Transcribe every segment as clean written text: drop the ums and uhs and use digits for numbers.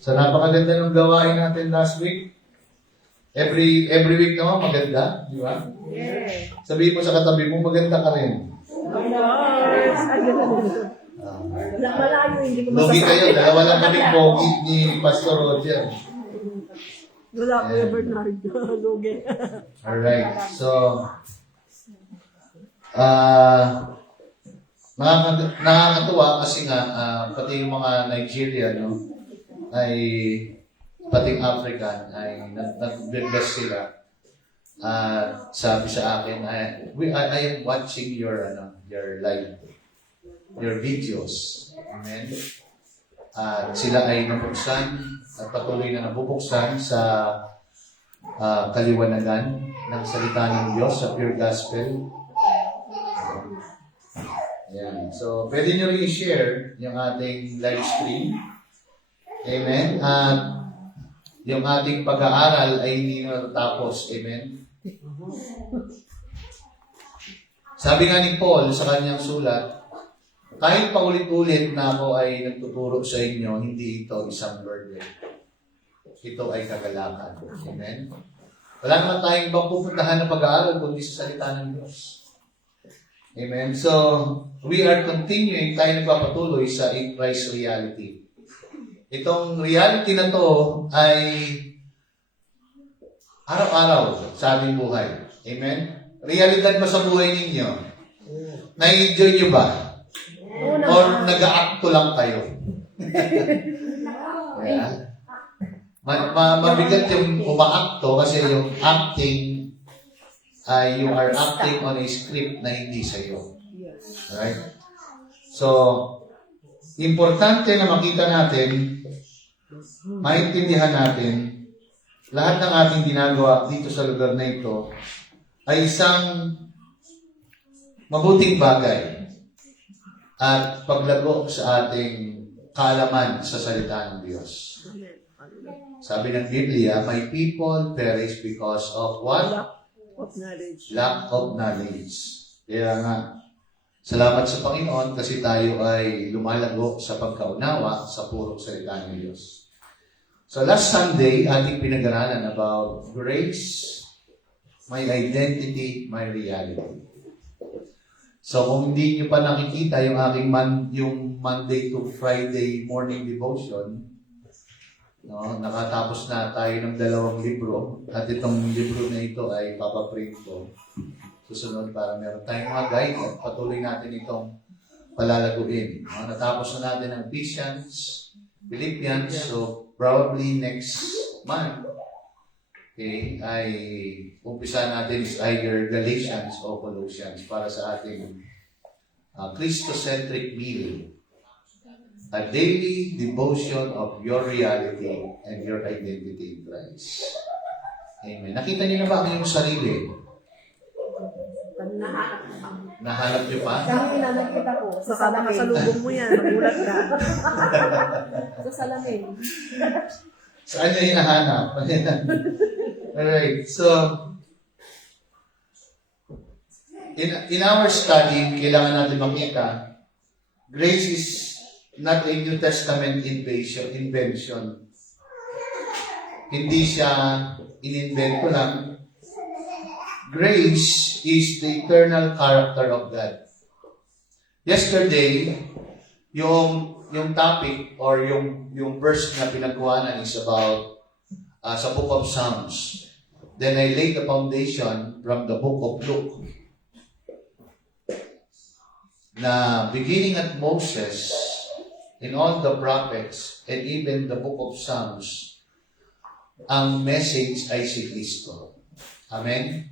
So, napakaganda ng gawain natin last week. Every week naman maganda, di ba? Yes. Sabihin mo sa katabi mo, maganda ka rin. Of course. Ay, gano'n. Malayo, hindi ko Lugi masasabi. kayo, dalawa lang kami pogi ni Pastor Roger. Wala ko yung Bernardo. Lugi. Alright, so, nakakatuwa kasi nga, pati yung mga Nigeria, no, ay, pati African, ay nag-bless sila. Sabi sa akin, I am watching your live, your videos. Amen. At sila ay nabuksan at patuloy na nabubuksan sa kaliwanagan ng salita ng Diyos sa pure gospel. Ayan. So, pwede nyo rin i-share yung ating live stream. Amen. At yung ating pag-aaral ay hindi natatapos. Amen. Sabi nga ni Paul sa kanyang sulat, kahit paulit-ulit na ako ay nagtuturo sa inyo, hindi ito isang burden. Ito ay kagalakan. Amen? Wala naman tayong ibang pupuntahan na pag-aaral kundi sa salita ng Diyos. Amen? So, we are continuing, tayo nagpapatuloy sa In Christ reality. Itong reality na to ay araw-araw sa ating buhay. Amen? Realidad ba sa buhay ninyo? Na-enjoy nyo ba? Or nag-aakto lang kayo? Yeah. Mabigat yung umaakto kasi yung acting ay you are acting on a script na hindi sa iyo. Alright? So, importante na makita natin, maintindihan natin, lahat ng ating ginagawa dito sa lugar na ito ay isang mabuting bagay at paglago sa ating kaalaman sa salita ng Diyos. Sabi ng Biblia, my people perish because of what? Lack of knowledge. Lack of knowledge. Kaya nga, salamat sa Panginoon kasi tayo ay lumalago sa pagkaunawa sa purong salita ng Diyos. So last Sunday, ating pinag-aralan about grace, my identity, my reality. So kung hindi nyo pa nakikita yung aking yung Monday to Friday morning devotion, no, nakatapos na tayo ng 2 libro at itong libro na ito ay papaprint ko. Susunod para meron tayong mga guide at patuloy natin itong palalaguin. No, natapos na natin ang Ephesians, Philippians, so probably next month, okay, ay umpisa natin is either Galatians o Colossians para sa ating Christocentric meal. A daily devotion of your reality and your identity in Christ. Amen. Nakita niyo na ba ang inyong sarili? Nahanap niyo pa? Kami na nakita ko sa salamin. Nakasalubong mo yan. Nagulat ka. Sa salamin. Saan niyo hinahanap? Alright. So, in our study, kailangan natin makita, grace is not a New Testament invention. Hindi siya in-invent ko lang. Grace is the eternal character of God. Yesterday, yung topic or yung verse na pinagkuhanan is about sa book of Psalms. Then I laid the foundation from the book of Luke. Na beginning at Moses, in all the prophets, and even the book of Psalms, ang message ay si Kristo. Amen?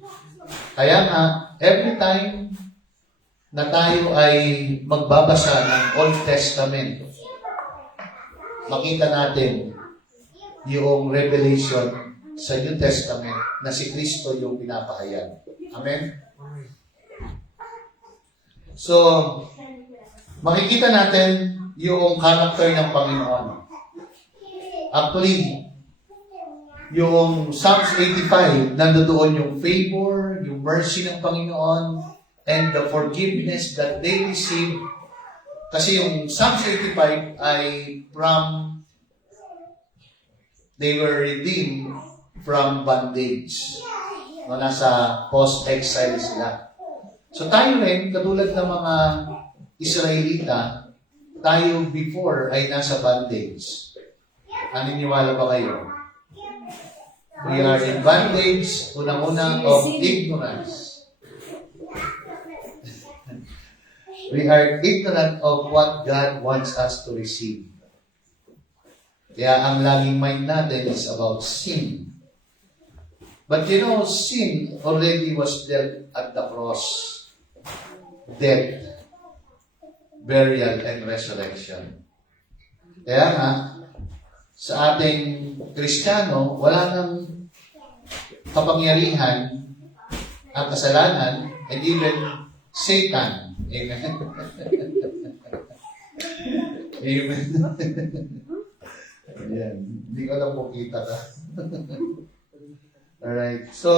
Kaya nga, every time na tayo ay magbabasa ng Old Testament, makita natin yung revelation sa New Testament na si Kristo yung pinapahayag. Amen? So, makikita natin yung character ng Panginoon. Actually, yung Psalms 85, nandoon yung favor, yung mercy ng Panginoon, and the forgiveness that they receive. Kasi yung Psalms 85 ay from they were redeemed from bondage. No, nasa post-exile sila. So tayo rin, katulad ng mga Israelita, tayo before ay nasa bondage. Naniniwala ba kayo? We are in bondage, unang-una of ignorance. We are ignorant of what God wants us to receive. Kaya ang laging mind natin is about sin. But you know, sin already was dealt at the cross. Death, burial, and resurrection. Kaya nga, sa ating Kristiyano, wala nang kapangyarihan ang kasalanan and even Satan. Amen. Amen. Ayan. Hindi ko lang po kita ka. Alright. So,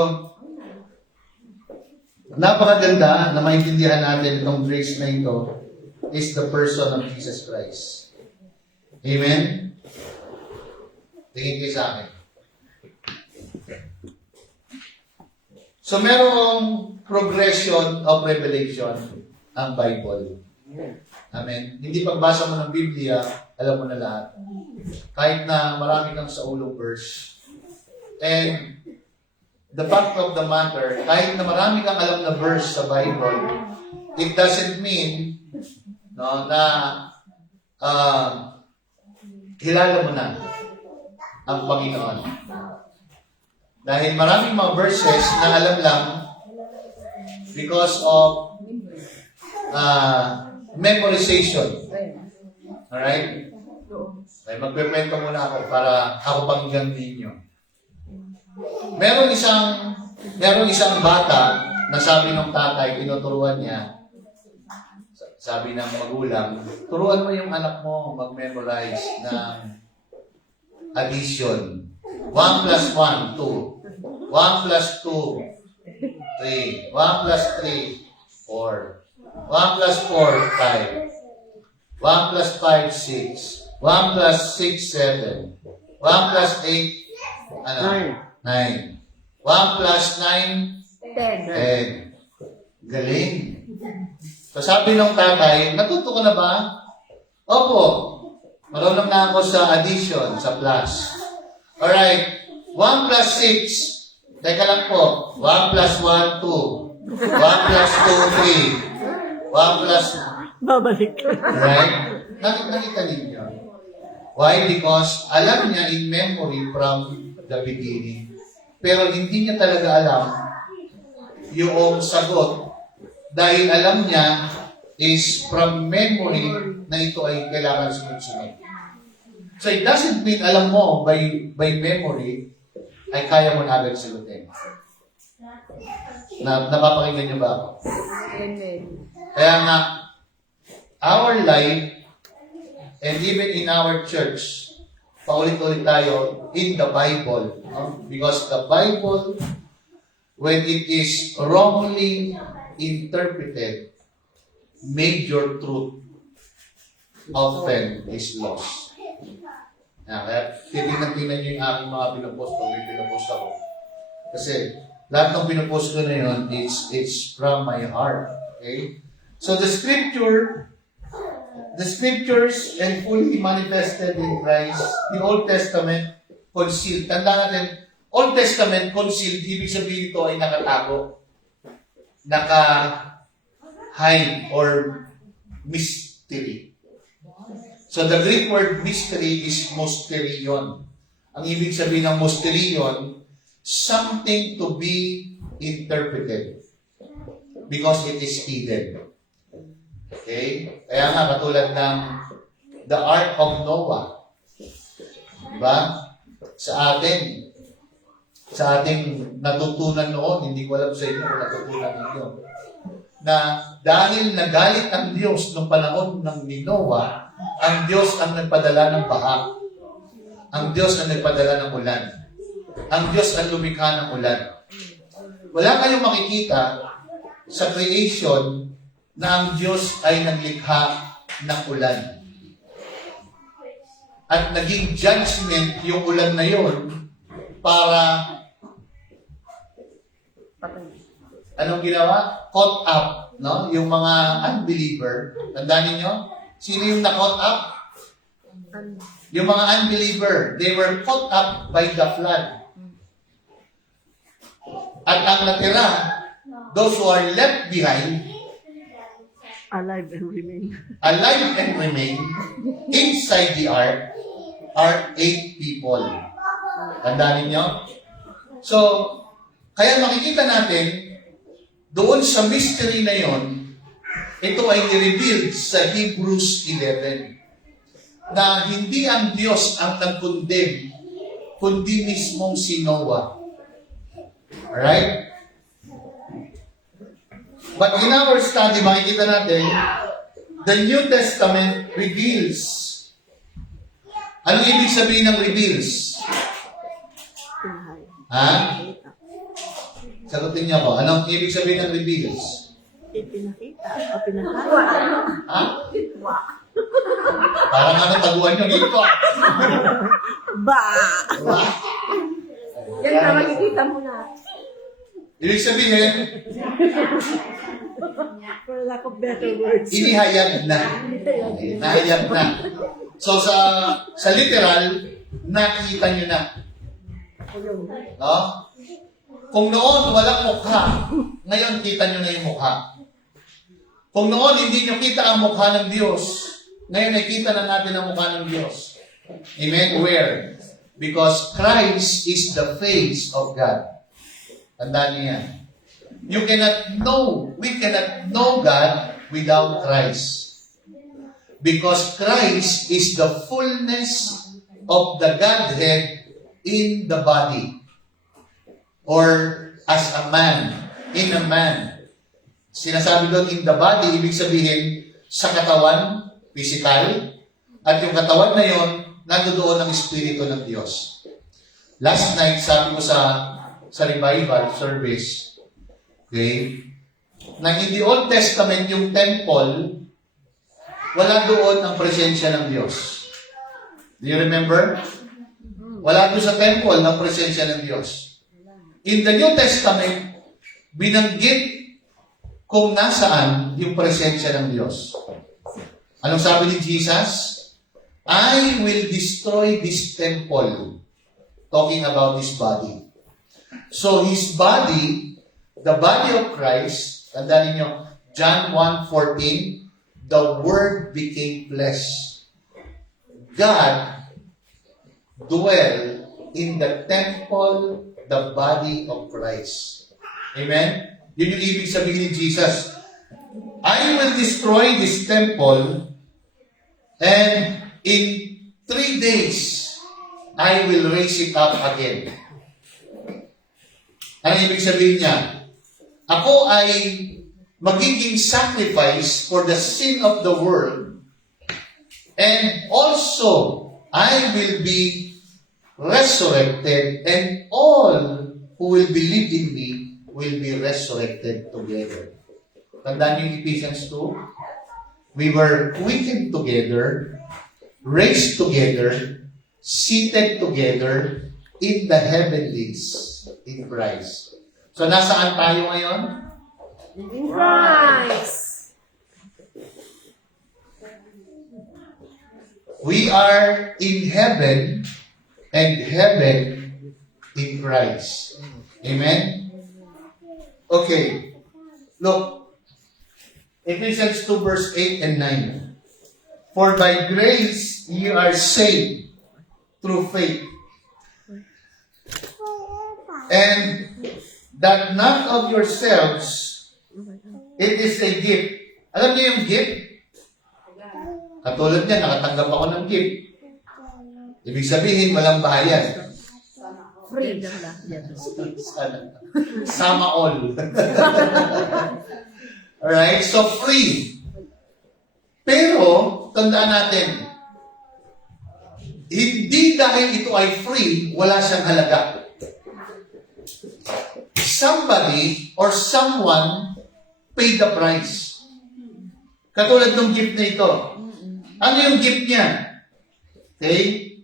napakaganda na maintindihan natin itong grace na ito is the person of Jesus Christ. Amen? Tingin kayo sa akin. So, merong progression of revelation ang Bible. Amen? Hindi pagbasa mo ng Biblia, alam mo na lahat. Kahit na marami kang sa ulo verse. And the fact of the matter, kahit na marami kang alam na verse sa Bible, it doesn't mean no, na kilala mo na ang Panginoon. Dahil maraming mga verses na alam lang because of memorization. Alright? Okay, magpikwento muna ako para ako pakinggan ninyo. Meron isang bata na sabi ng tatay, tinuturuan niya, sabi ng magulang, turuan mo yung anak mo mag-memorize ng addition. 1 plus 1, 2. 1 plus 2, 3. 1 plus 3, 4. 1 plus 4, 5. 1 plus 5, 6. 1 plus 6, 7. 1 plus 8, ano? 9. 1 plus 9, 10. Galing. So sabi ng tatay, natuto ka na ba? Opo. Marunong na ako sa addition, sa plus. Alright. 1 plus 6. Teka lang po. 1 plus 1, 2. 1 plus 2, 3. 1 plus... Babalik. Right? Nakita ninyo. Why? Because alam niya in memory from the beginning. Pero hindi niya talaga alam yung sagot dahil alam niya is from memory na ito ay kailangan sunod-sunod. So it doesn't mean alam mo by memory ay kaya mo na agad sagutin. Napapakinggan niyo ba ako? Amen. Kaya nga, our life and even in our church, paulit-ulit tayo in the Bible. No? Because the Bible, when it is wrongly interpreted, major truth often is lost. Kaya titignan-tignan nyo yung aking mga pinupost ko. May pinupost ako. Kasi lahat ng pinupost ko na yun, it's from my heart. Okay? So the scriptures and fully manifested in Christ, the Old Testament concealed. Tanda natin, Old Testament concealed, ibig sabihin ito ay nakatago, naka-hide or mystery. So the Greek word mystery is mysterion. Ang ibig sabihin ng mysterion, something to be interpreted because it is hidden. Okay? Kaya nga, katulad ng the Ark of Noah. Diba? Sa ating natutunan noon, hindi ko alam sa inyo kung natutunan ninyo, na dahil nagalit ang Diyos noong panahon ng ni Noah, ang Diyos ang nagpadala ng baha. Ang Diyos ang nagpadala ng ulan. Ang Diyos ang lumikha ng ulan. Wala kayong makikita sa creation na ang Diyos ay naglikha ng ulan. at naging judgment yung ulan na yon para anong ginawa? Caught up, no? Yung mga unbeliever. Tandaan ninyo? Sino yung na-caught up? Yung mga unbeliever. They were caught up by the flood. At ang natira, those who are left behind, Alive and remain. inside the ark are 8 people. Tandaan ninyo? So, kaya makikita natin, doon sa mystery na yon, ito ay i-revealed sa Hebrews 11 na hindi ang Diyos ang nag-condemn, kundi mismong si Noah. Alright? But in our study, makikita natin, the New Testament reveals. Anong ibig sabihin ng reveals? Ha? Sagutin niyo ako. Anong ibig sabihin ng reveals? Ipinakita o pinahayag. Ha? Parang ano, taguan nyo dito. Ba! Diba? Yan na, makikita mo na. Ibig sabihin, For lack of better words. inihayag na. Nahayag na. So sa literal, nakita nyo na. No? Kung noon walang mukha, ngayon kita nyo na yung mukha. Kung noon hindi nyo kita ang mukha ng Diyos, ngayon ay kita na natin ang mukha ng Diyos. Amen? Where? Because Christ is the face of God. Tandaan niyo yan. You cannot know, we cannot know God without Christ. Because Christ is the fullness of the Godhead in the body. Or as a man, in a man. Sinasabi doon in the body, ibig sabihin sa katawan, physical, at yung katawan na yon, nandoon ang Espiritu ng Diyos. Last night, sabi ko sa revival service, okay, na in the Old Testament, yung temple, wala doon ang presensya ng Diyos. Do you remember? Wala doon sa temple ang presensya ng Diyos. In the New Testament, binanggit kung nasaan yung presensya ng Diyos. Anong sabi ni Jesus? I will destroy this temple. Talking about His body. So His body, the body of Christ, tandaan ninyo, John 1:14, the Word became flesh. God dwell in the temple, the body of Christ. Amen? Yun yung ibig sabihin ni Jesus. I will destroy this temple and in 3 days, I will raise it up again. Ano ibig sabihin niya? Ako ay magiging sacrifice for the sin of the world and also I will be resurrected and all who will believe in me will be resurrected together. Tandaan niyo yung Ephesians 2? We were quickened together, raised together, seated together in the heavenlies in Christ. So, nasaan tayo ngayon? In Christ. We are in heaven and heaven in Christ. Amen? Okay. Look. Ephesians 2 verse 8 and 9. For by grace ye are saved through faith. And that not of yourselves, it is a gift. Alam niyo yung gift? Katulad niya, nakatanggap ako ng gift. Ibig sabihin, walang bayad. Free. Sama all. Alright? So, free. Pero, tandaan natin, hindi dahil ito ay free, wala siyang halaga. Somebody or someone paid the price. Katulad ng gift na ito. Ano yung gift niya? Okay?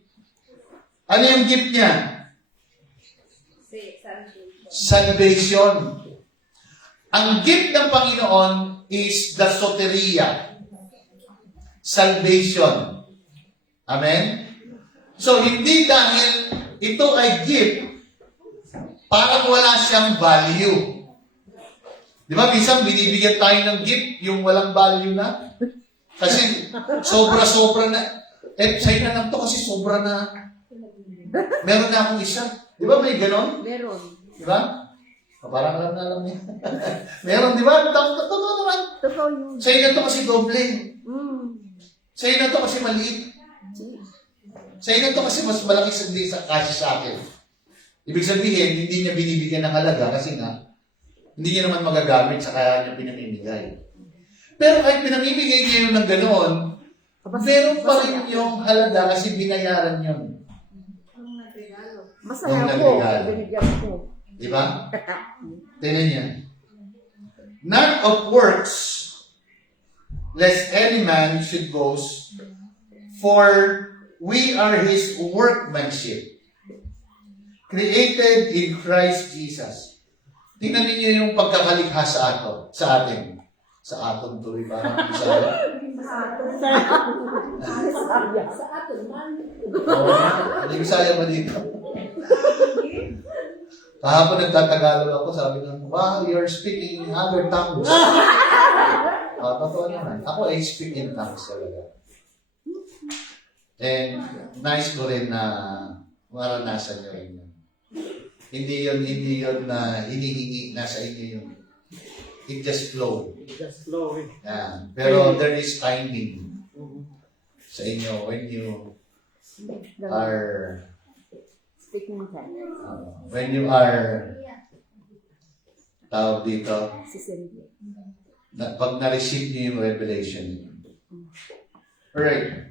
Ano yung gift niya? Salvation. Ang gift ng Panginoon is the soteria. Salvation. Amen? So, hindi dahil ito ay gift, parang wala siyang value. Di ba, minsan binibigyan tayo ng gift, yung walang value na. Kasi, sobra-sobra na. Sa'yo na lang to kasi sobra na. Meron na akong isa. Di ba, may ganon? Meron. Di ba? Parang alam niya. Meron, di ba? Totoo naman. Totoo yun. Sa'yo na to kasi doble. Sa'yo na to kasi maliit. Sa'yo na to kasi mas malaki sa kasi sa akin. Ibig sabihin, hindi niya binibigyan ng halaga kasi nga, hindi niya naman magagamit sa kaya niya pinamimigay. Pero kahit pinamimigay niya yun ng ganoon, meron pa rin yung halaga kasi binayaran yun. Masaya Nung ko. nagregalo. Binigyan ko. Di ba? Tingnan niya. Not of works, lest any man should boast, for we are his workmanship, created in Christ Jesus. Tingnan niyo yung pagkakalikha sa atin. Sa atin tuloy ba? Sa atin man. Hindi Bisaya ba dito? Kahapon nagtatagalog ako, sabi ng, wow, you're speaking in other tongues. Totoo naman. Ako ay speak in tongues talaga. And nice ko rin na maranasan nyo rin yun. Hindi yun na hinihingi nasa inyo yun. It just flow. Just flowing. Yeah. Pero there is timing sa inyo when you are Speaking time. tawag dito, Si Cindy. pag na-receive niyo yung revelation. Alright.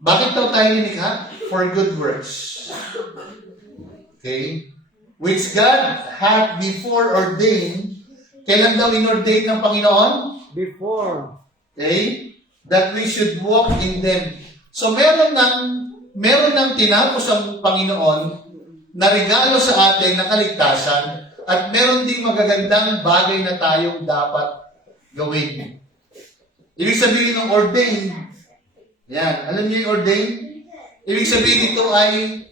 Bakit daw tayo nilikha? For good works. Okay? Which God hath before ordained. Kailan daw inordain ng Panginoon? Before. Okay? That we should walk in them. So meron ng tinapos ang Panginoon na regalo sa atin na kaligtasan at meron ding magagandang bagay na tayong dapat gawin. Ibig sabihin ng ordained, yan, alam niyo yung ordained? Ibig sabihin ito ay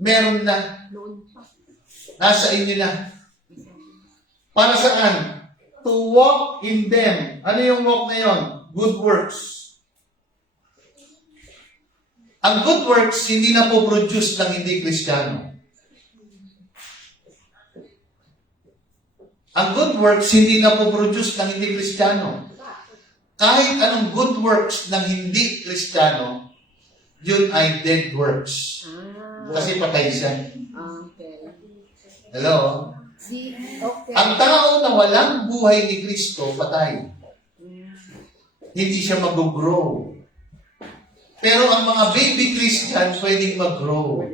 meron na. Nasa inyo na. Para saan? To walk in them. Ano yung walk na yon? Good works. Ang good works, hindi na po produce ng hindi Kristiyano. Ang good works, hindi na po produce ng hindi Kristiyano. Kahit anong good works ng hindi Kristiyano, yun ay dead works. Kasi patay siya. Okay. Hello? Okay. Ang tao na walang buhay ni Kristo, patay. Hindi siya mag-grow. Pero ang mga baby Christian, pwedeng mag-grow.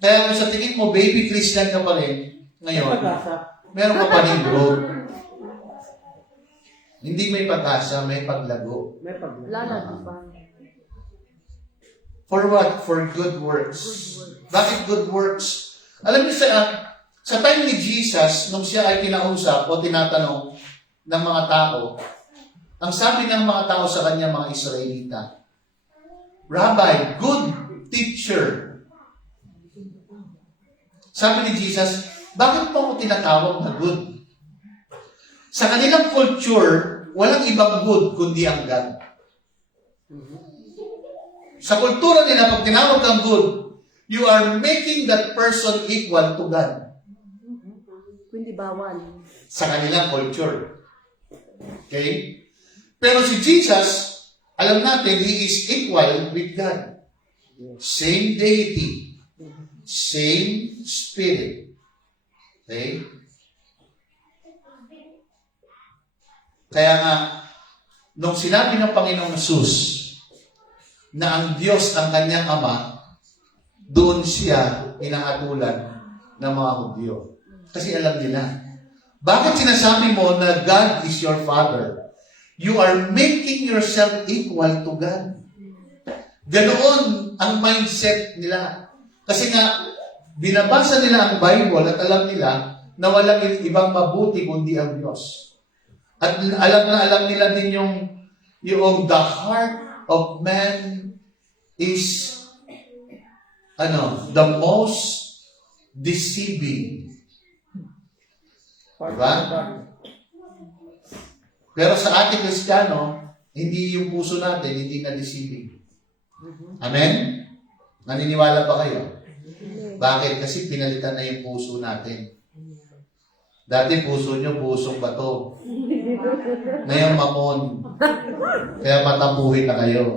Kaya kung sa tingin mo, baby Christian ka pa rin, ngayon, meron ka pa rin growth. Hindi may pag-asa, may paglago. May pag- Lalago ba? For what? For good works. Bakit good works? Alam niyo sa time ni Jesus, nung siya ay kinausap o tinatanong ng mga tao, ang sabi ng mga tao sa kanya, mga Israelita, Rabbi, good teacher. Sabi ni Jesus, bakit mo ako tinatawag na good? Sa kanilang culture, walang ibang good kundi ang God. Sa kultura nila, pag tinawag kang good, you are making that person equal to God. Hindi bawal. Sa kanilang culture. Okay? Pero si Jesus, alam natin, He is equal with God. Same deity. Same spirit. Okay? Kaya nga, nung sinabi ng Panginoong Jesus na ang Diyos ang kanyang Ama, doon siya inahatulan ng mga Hudyo. Kasi alam nila. Bakit sinasabi mo na God is your Father? You are making yourself equal to God. Ganoon ang mindset nila. Kasi nga, binabasa nila ang Bible at alam nila na walang ibang mabuti kundi ang Diyos. At alam na alam nila din yung the heart of man is the most deceiving. Diba? Pero sa ating Kristiyano, hindi yung puso natin, hindi na deceiving. Amen? Naniniwala ba kayo? Bakit? Kasi pinalitan na yung puso natin. Dati puso nyo, pusong bato. Ngayon, mamon. Kaya matampuhin na kayo.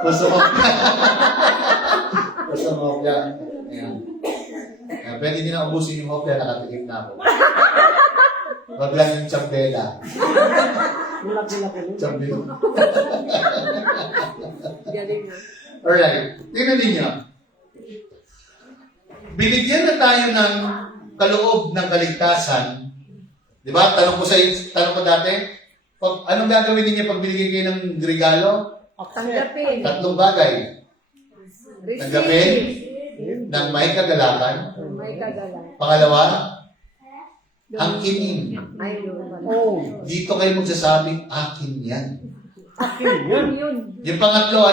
Puso mo. Puso mo. Ayan. Pwede din na ubusin yung hopya, nakatikim na ako. Wag lang yung tsambela. Tsambela. Galing na. Alright. Tingnan ninyo. Binigyan na tayo ng kaloob ng kaligtasan. Di ba? Tanong ko dati, anong gagawin ninyo pag binigyan kayo ng regalo? Tanggapin. 3 bagay. Tanggapin ng may kagalakan. May kagalan. Pangalawa, ang kinin. Ay, yun. Oh. Dito kayo magsasabing, akin yan. Yun. Yung pangatlo,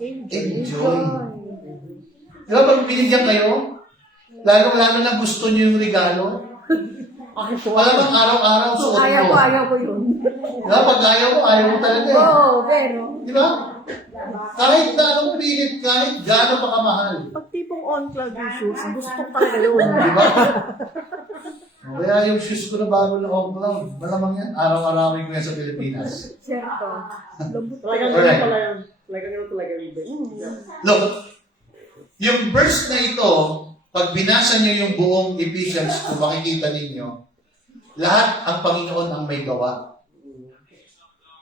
Enjoy. Di ba pag binigyan kayo, lalo na gusto niyo yung regalo, alam mo, araw-araw suot mo. Ayaw ko yun. Di ba? Pag ayaw mo talaga eh. Oo, pero. Di ba? Kahit na anong pilit, kahit gano'n pa kamahal. Pag tipong on-cloud yung shoes, gusto ko talaga yun. Di ba? Kaya yung shoes ko na bago na on-cloud, malamang yan, araw-arawin ko yan sa Pilipinas. Certo. Talagang Alright. pala yan. Talaga yun. Look, yung verse na ito, pag binasa niyo yung buong Ephesians, kung makikita ninyo, lahat ang Panginoon ang may gawa.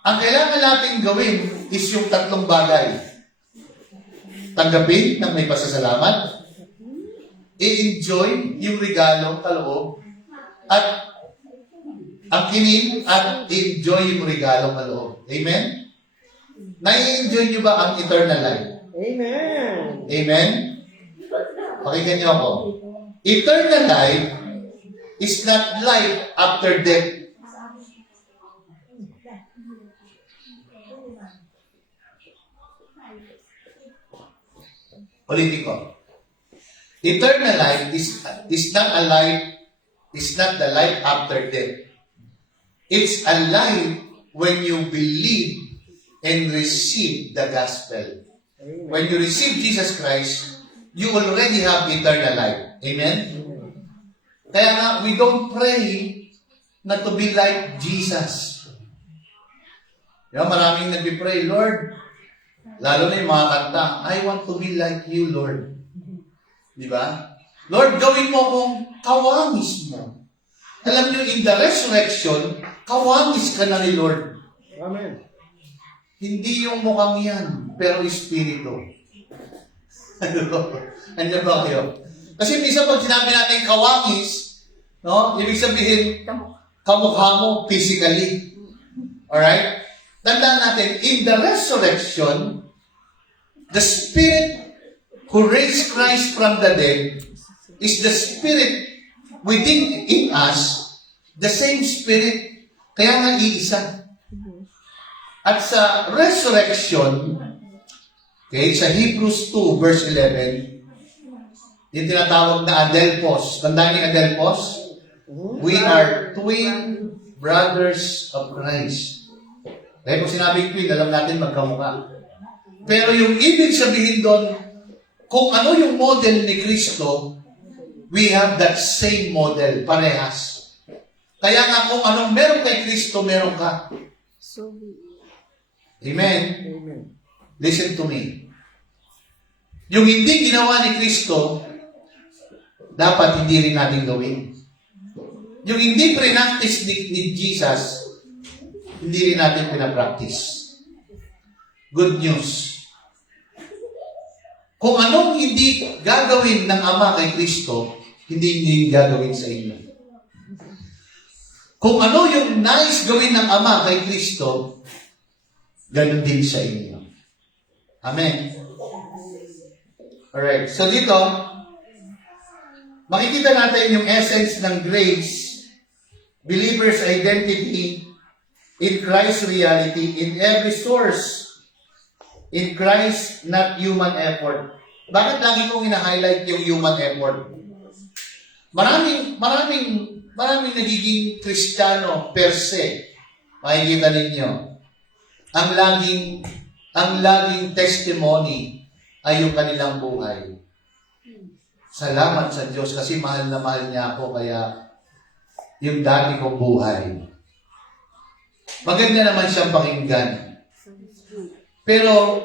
Ang kailangan natin gawin is yung 3 bagay. Tanggapin ng may pasasalamat, i-enjoy yung regalong kaloob, at ang kinin at enjoy yung regalong kaloob. Amen? Nai-enjoy nyo ba ang eternal life? Amen. Amen? Pakinggan niyo ako. Eternal life is not life after death. Ulitin ko. Eternal life is not the life after death. It's a life when you believe and receive the gospel. When you receive Jesus Christ, you already have eternal life. Amen? Kaya nga, we don't pray na to be like Jesus. Maraming nagpipray, Lord, lalo na yung mga kanta, I want to be like you, Lord. Di ba? Lord, gawin mo akong kawangis mo. Alam niyo, in the resurrection, kawangis ka na ni Lord. Amen. Hindi yung mukhang yan, pero espiritu. Andiyan ba kayo? Kasi minsan pag sinabi natin kawangis, no, ibig sabihin, kamukha mo physically. Alright? Tandaan natin, in the resurrection, the Spirit who raised Christ from the dead is the Spirit within in us, the same Spirit. Kaya nga iisa. At sa resurrection, okay, sa Hebrews 2 verse 11, yung tinatawag na Adelphos. Tandaan niyo Adelphos? We are twin brothers of Christ. Kaya kung sinabing twin, alam natin magkamukha. Pero yung ibig sabihin doon, kung ano yung model ni Kristo, we have that same model, parehas. Kaya nga kung anong meron kay Kristo, meron ka. Amen? Amen. Listen to me. Yung hindi ginawa ni Kristo, dapat hindi rin natin gawin. Yung hindi pre-practice ni Jesus, hindi rin natin pinapractice. Good news. Kung anong hindi gagawin ng Ama kay Kristo, hindi gagawin sa inyo. Kung ano yung nais gawin ng Ama kay Kristo, ganun din sa inyo. Amen. Alright. So dito, makikita natin yung essence ng grace, believer's identity in Christ's reality, in every source, in Christ, not human effort. Bakit lagi kong ina-highlight yung human effort? Maraming nagiging Kristiyano per se. Makikita ninyo. Ang laging testimony ay yung kanilang buhay. Salamat sa Diyos kasi mahal na mahal niya ako, kaya yung dati kong buhay. Maganda naman siyang pakinggan. Pero,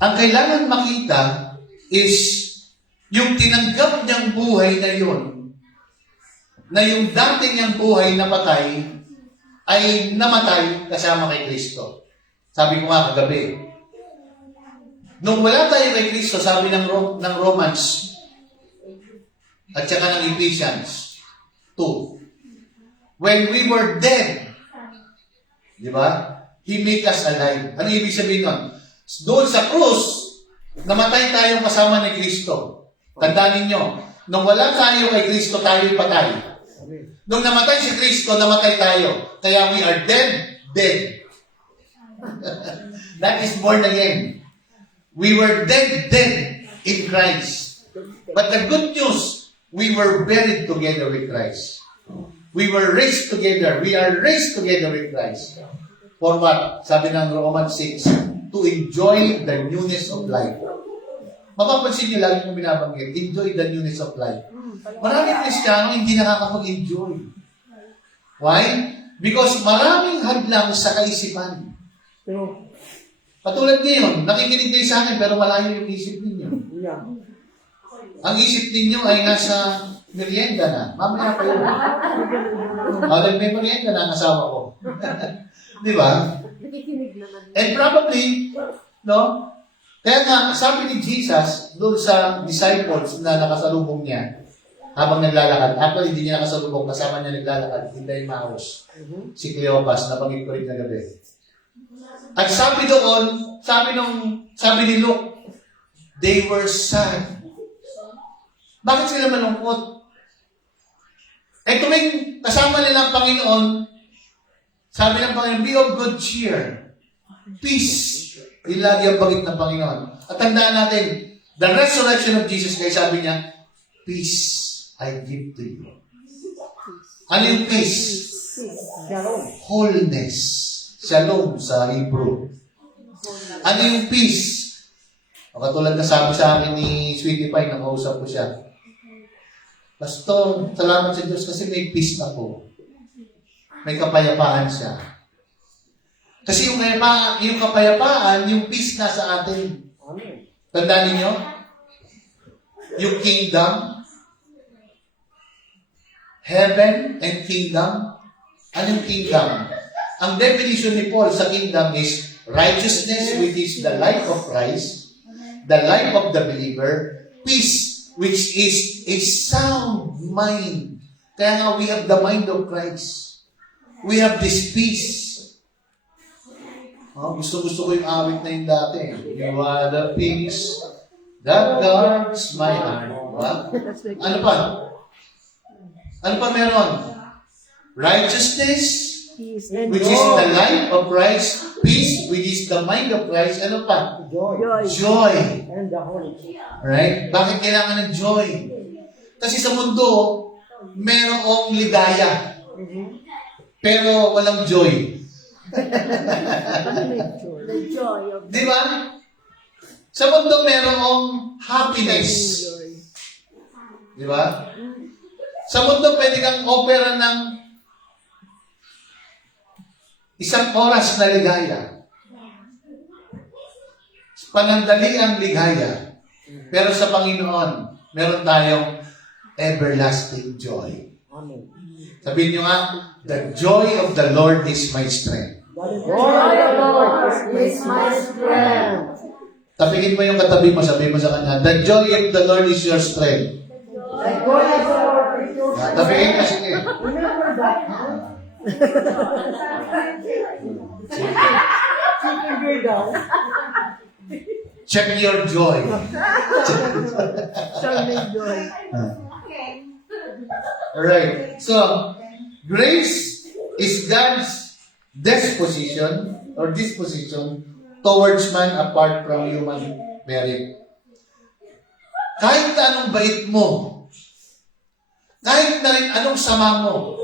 ang kailangan makita is yung tinanggap niyang buhay na yun, na yung dati niyang buhay na patay, ay namatay kasama kay Kristo. Sabi ko nga kagabi, nung wala tayo kay Kristo, sabi ng Romans, at saka ng Ephesians 2, when we were dead, di ba? He made us alive. Ano ibig sabihin nun? Doon sa krus, namatay tayong kasama ni Kristo. Tandaan ninyo, nung wala tayo kay Kristo, tayo'y patay. Nung namatay si Kristo, namatay tayo. Kaya we are dead. That is born again. We were dead in Christ. But the good news, we were buried together with Christ. We were raised together. We are raised together with Christ. For what? Sabi ng Romans 6, to enjoy the newness of life. Mapapansin niyo, lagi kong binabanggit, enjoy the newness of life. Maraming Kristiyano hindi nakakapag-enjoy. Why? Because maraming hadlang sa kaisipan. Patulad ngayon, nakikinig kayo sa akin pero malayo yung isip ninyo. Ang isip ninyo ay nasa merienda na. Mamaya pa yun. May merienda na ang asawa ko. Di ba? Nakikinig naman. And probably, no? Kaya nga, sabi ni Jesus doon sa disciples na nakasalubong niya habang naglalakad. Actually, hindi niya nakasalubong, kasama niya naglalakad. Hindi Maus. Si Cleopas, nabanggit ko rin na gabi. At sabi doon, sabi ni Luke, they were sad. Bakit sila malungkot? Eh tuwing kasama nila ang Panginoon, sabi ng Panginoon, be of good cheer. Peace. Yung lagi ang bagit ng Panginoon. At tandaan natin, the resurrection of Jesus, kaya sabi niya, peace I give to you. Ano yung peace? Wholeness. Shalom sa Hebrew. Ano yung peace? Katulad na sabi sa akin ni Sweetie Pie, nakausap ko siya. Pastor, salamat sa Diyos kasi may peace ako. May kapayapaan siya. Kasi yung kapayapaan, yung peace na sa atin. Tandaan ninyo? Yung kingdom, heaven and kingdom. Anong kingdom? Ang definition ni Paul sa kingdom is righteousness, which is the life of Christ, the life of the believer, peace, which is a sound mind. Kaya nga, we have the mind of Christ. We have this peace. Gusto ko yung awit na yung dati. You are the peace that guards my heart. Diba? Ano pa? Ano pa meron? Righteousness, which is the life of Christ. Peace, which is the mind of Christ. Ano pa? Joy. And the Holy Spirit. Right? Bakit kailangan ng joy? Kasi sa mundo, merong ligaya. Pero walang joy. The joy of Di ba? Sa mundo, merong happiness. Di ba? Sa mundo, pwede kang opera ng isang oras na ligaya. Panandali ang ligaya. Pero sa Panginoon, meron tayong everlasting joy. Amen. Sabihin nyo nga, the joy of the Lord is my strength. the joy of the Lord is my strength. Tapikin mo yung katabi mo, sabihin mo sa kanya, the joy of the Lord is your strength. The joy of the Lord is your strength. Tapikin ka, sige. Remember that Chicken girl daw. Check your joy. Charming joy. Alright. So, grace is God's disposition towards man apart from human merit. Kahit na anong bait mo, kahit na rin anong sama mo,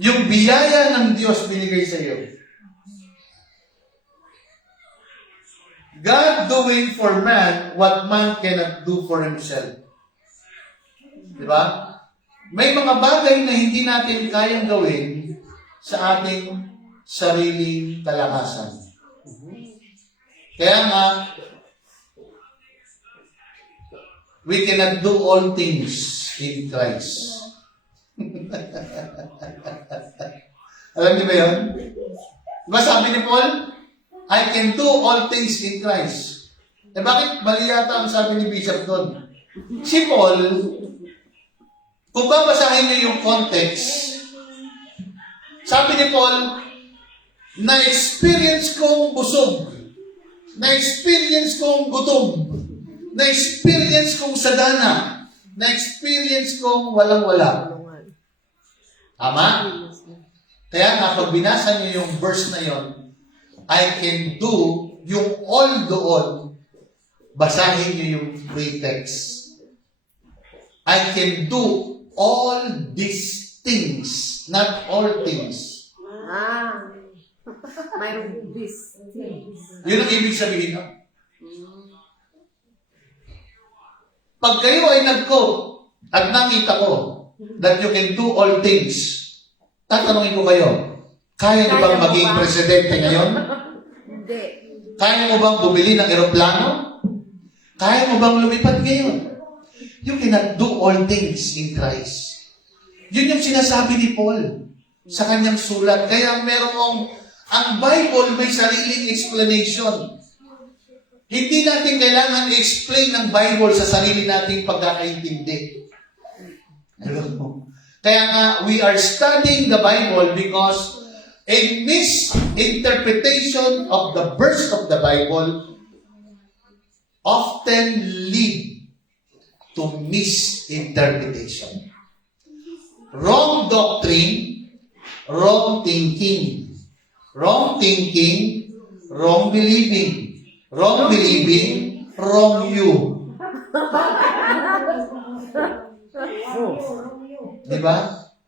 yung biyaya ng Diyos binigay sa iyo. God doing for man what man cannot do for himself. Di ba? May mga bagay na hindi natin kayang gawin sa ating sariling kalakasan. Kaya nga, we cannot do all things in Christ. Alam niyo ba yun? Diba sabi ni Paul, I can do all things in Christ. Eh bakit mali yata ang sabi ni Bishop doon? Si Paul, kung babasahin niyo yung context, sabi ni Paul, na-experience kong busog, na-experience kong gutom, na-experience kong sadana, na-experience kong walang-wala. Tama? Kaya nga, pag binasa niyo yung verse na yon, I can do yung all doon, basahin niyo yung pretext. I can do all these things, not all things. Mayroong this things. Yun ang ibig sabihin. No? Pag kayo ay nag-quote at nakita ko that you can do all things, tatanungin ko kayo, kaya niyo bang maging presidente ngayon? Hindi. Kaya mo bang bumili ng eroplano? Kaya mo bang lumipad ngayon? You cannot do all things in Christ. Yun yung sinasabi ni Paul sa kanyang sulat. Kaya ang Bible may sariling explanation. Hindi natin kailangan i-explain ng Bible sa sarili nating pagkakaintindi. Kaya nga, we are studying the Bible because a misinterpretation of the verse of the Bible often lead to misinterpretation. Wrong doctrine, wrong thinking. Wrong thinking, wrong believing. Wrong believing, wrong you. Diba?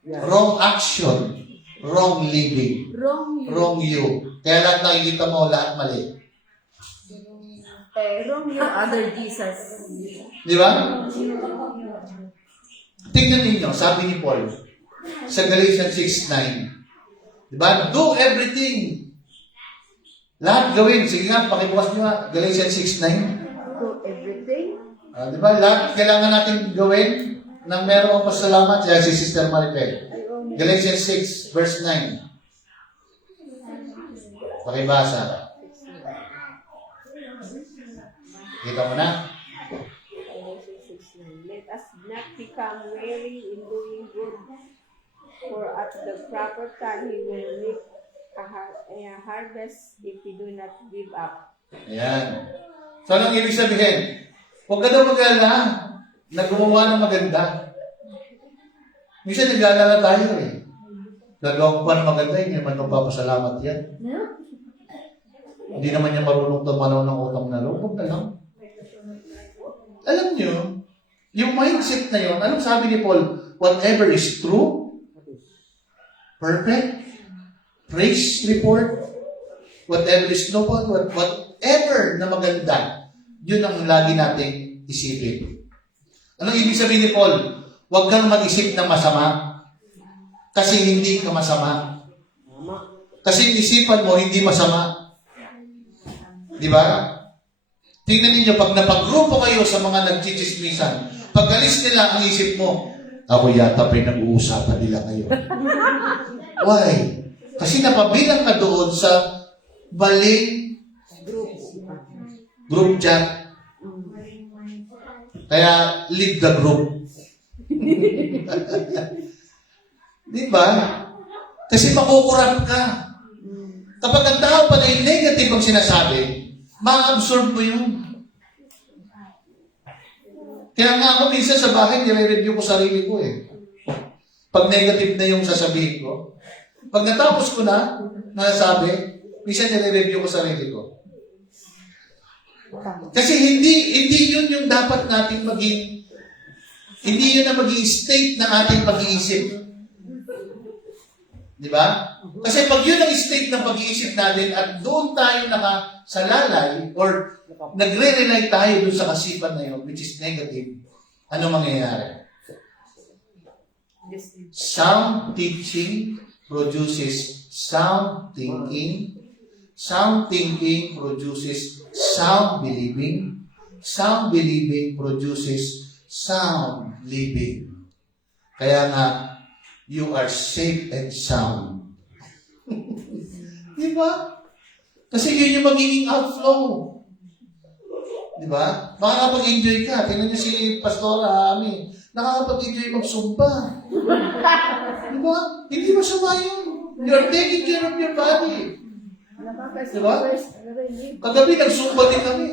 Wrong action, wrong living. Wrong you. Kaya lahat nakikita mo, lahat mali. Wrong yung other Jesus. Di ba? Tingnan ninyo, sabi ni Paul sa Galatians 6:9. Di ba? Do everything. Lahat gawin. Sige nga, pakibukas nyo nga. Galatians 6:9. Do everything. Di ba? Lahat kailangan natin gawin nang merong pasalamat. Siya si Sister Maribel. Galatians 6, verse 9. Pakibasa. Kita mo na? Let us not become weary in doing good, for at the proper time He will reap a harvest if we do not give up. Ayan. So, anong ibig sabihin? Huwag ka daw mag-alala na gumawa ng maganda. Minsan nag-aalala tayo eh. Gagawa ko pa ng maganda, hindi naman magpapasalamat yan. Hindi naman niya marunong tumanaw ng utang na loob. Huwag na lang. Alam niyo, yung mindset na yun, anong sabi ni Paul? Whatever is true, perfect, praise report, whatever is noble, whatever na maganda, yun ang lagi nating isipin. Anong ibig sabihin ni Paul? Huwag kang mag-isip ng masama kasi hindi ka masama. Kasi isipan mo, hindi masama. Di ba? Tingnan ninyo, pag napagrupo kayo sa mga nagchichismisan, pag alis nila ang isip mo, ako yata pa yung nag-uusapan nila ngayon. Why? Kasi napabilang ka doon sa baling group chat. Kaya, leave the group. Di ba? Kasi makukurap ka. Kapag ang tao pa na yung negative ang sinasabi, ma-absorb mo yun. Kaya nga ako minsan sa bahay, nire-review ko sarili ko eh. Pag negative na yung sasabihin ko, pag natapos ko na, nasabi, minsan nire-review ko sarili ko. Kasi hindi yun yung dapat nating maging, hindi yun na maging state ng ating pag-iisip. Di ba? Kasi pag yun ang state ng pag-iisip natin at doon tayo nakasalalay or nagre-rely tayo doon sa kasipan na yun, which is negative, ano mangyayari? Sound teaching produces sound thinking. Sound thinking produces sound believing. Sound believing produces sound living. Kaya nga, you are safe and sound. Di ba? Kasi yun yung magiging outflow. Di ba? Makakapag-enjoy ka. Tingnan niyo si Pastora Ami. Nakakapag-enjoy magsumba. Di ba? Hindi masama yun. You're taking care of your body. Diba? Kagabi, nagsumba din kami.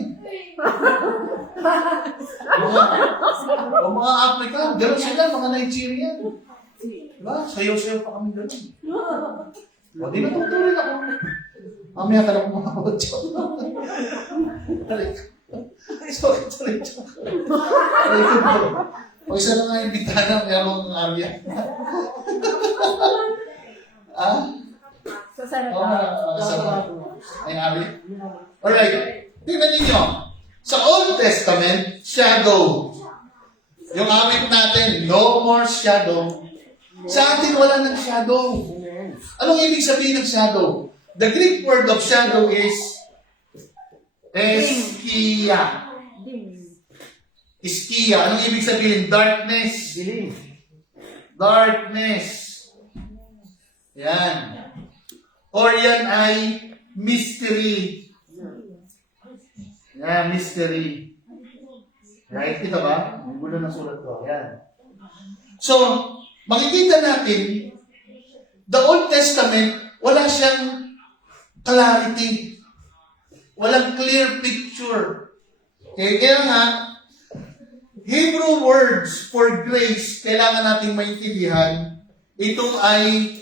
Mga African, gano'n sila, mga Nigerian. Diba? Sayo-sayo pa kami gano'n. O, di natuturin ako. Mamaya ka lang mga joke. Sorry. O, isa na nga yung bitana, mayroong area. Ay, Ari. Alright. Tingnan ninyo. Sa Old Testament, shadow. Yung awit natin, no more shadow. Sa atin, wala ng shadow. Anong ibig sabihin ng shadow? The Greek word of shadow is eskia. Eskia. Anong ibig sabihin? Darkness. Darkness. Yan. Or yan ay mystery. Yan, mystery. Right? Kita ba? May gulo na sulat ko. Yan. So, makikita natin, the Old Testament, wala siyang clarity. Walang clear picture. Okay, kaya nga, Hebrew words for grace, kailangan nating maintindihan, ito ay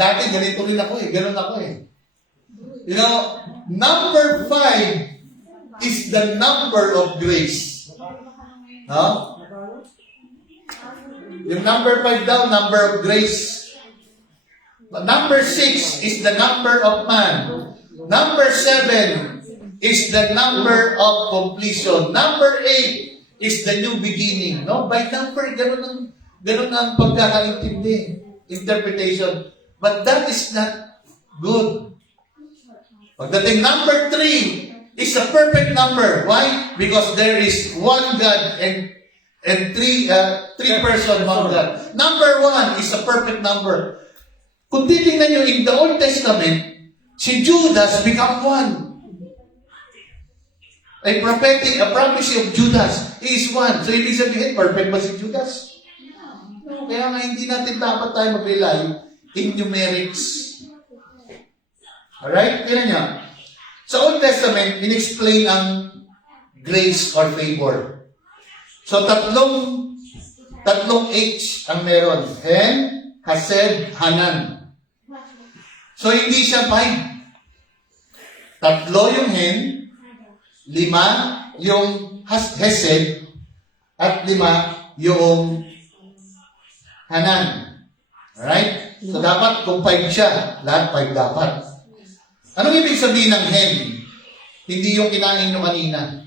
dati ganito rin ako eh. Ganun ako eh. You know, number 5 is the number of grace. No? Yung number 5 daw, number of grace. But number 6 is the number of man. Number 7 is the number of completion. Number 8 is the new beginning. No? By number, ganun ang pagkakaintindi. Interpretation. But that is not good. Pagdating number 3 is a perfect number. Why? Because there is one God and three person, one God. Number 1 is a perfect number. Kung titingnan nyo, in the Old Testament, si Judas become one. A prophecy of Judas is one. So, ibig sabihin, perfect ba si Judas? No, kaya nga hindi natin dapat tayo mag-rely in numerics. Alright? Tignan nyo. Sa Old Testament, in-explain ang grace or favor. So, tatlong H ang meron. Hen, Hased, Hanan. So, hindi siya 5. 3 yung Hen, 5 yung Hesed, at 5 yung Hanan. Alright? So, dapat kung 5 siya, lahat 5 dapat. Anong ibig sabihin ng hen? Hindi yung kinain nyo kanina.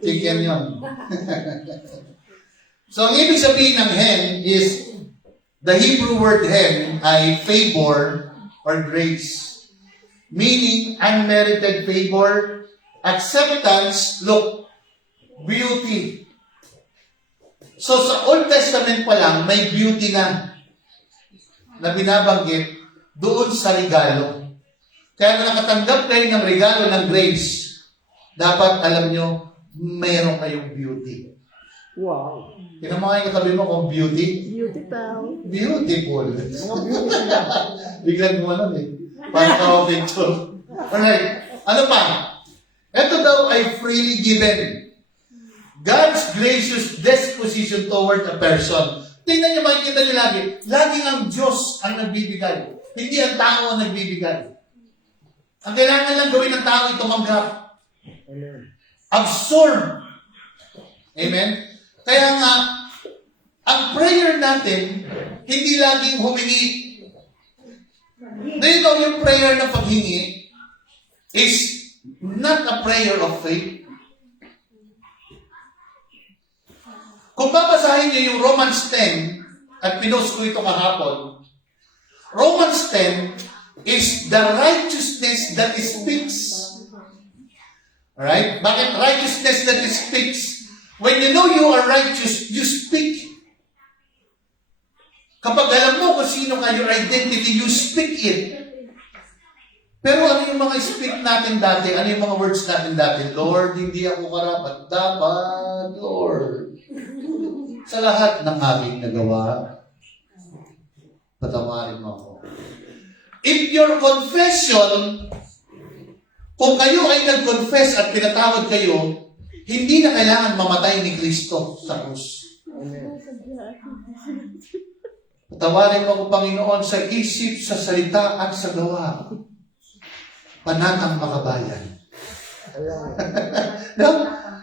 Chicken yun. So, ang ibig sabihin ng hen is, the Hebrew word hen ay favor or grace. Meaning, unmerited favor, acceptance, look, beauty. So, sa Old Testament pa lang, may beauty na binabanggit doon sa regalo. Kaya na nakatanggap kayo ng regalo ng grace, dapat alam nyo, mayroon kayong beauty. Wow. Tingnan mo nga yung katabi mo kung beauty. Beautiful. Beautiful. Mga beauty sila. Biglang gumanon eh. Parang ka-picture. Alright. Ano pa? Ito daw ay freely given. God's gracious disposition toward a person. Tingnan niyo, makikita niyo lagi. Laging ang Diyos ang nagbibigay. Hindi ang tao ang nagbibigay. Ang kailangan lang gawin ng tao ay tumanggap. Amen. Absorb. Amen? Kaya nga, ang prayer natin, hindi laging humingi. Do you know yung prayer na paghingi is not a prayer of faith? Kung babasahin niyo yung Romans 10, at pinost ko ito kahapon, Romans 10 is the righteousness that speaks. Alright? Bakit righteousness that speaks? When you know you are righteous, you speak. Kapag alam mo kung sino ka, your identity, you speak it. Pero ano yung mga speak natin dati? Ano yung mga words natin dati? Lord, hindi ako karapat dapat, Lord. Sa lahat ng aking nagawa, patawarin mo ako. If your confession, kung kayo ay nag-confess at pinatawad kayo, hindi na kailangan mamatay ni Kristo sa krus. Amen. Patawarin mo ako, Panginoon, sa isip, sa salita, at sa gawa. Panatang makabayan. No?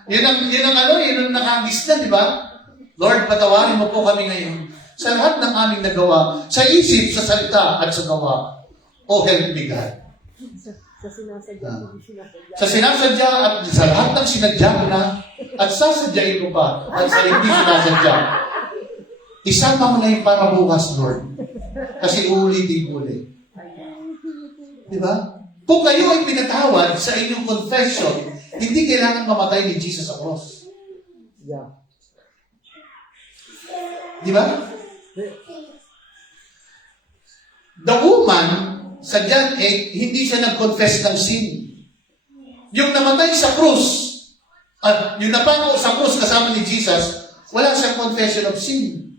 Yun ang nakagis na, di ba? Lord, patawarin mo po kami ngayon sa lahat ng aming nagawa, sa isip, sa salita, at sa gawa. Oh, help me, God. Sa sinasadya, hindi sinasadya. Sa sinasadya at sa lahat ng sinadya ko na, at sasadyain ko pa, at sa hindi sinasadya. Isama mo na yung para bukas, Lord. Kasi ulitin-ulit. Di ba? Kung kayo ay pinatawad sa inyong confession, hindi kailangan mamatay ni Jesus sa cross. Yeah. Di ba? The woman, sa John 8, hindi siya nag-confess ng sin. Yung namatay sa krus, at yung napako sa krus kasama ni Jesus, wala siyang confession of sin.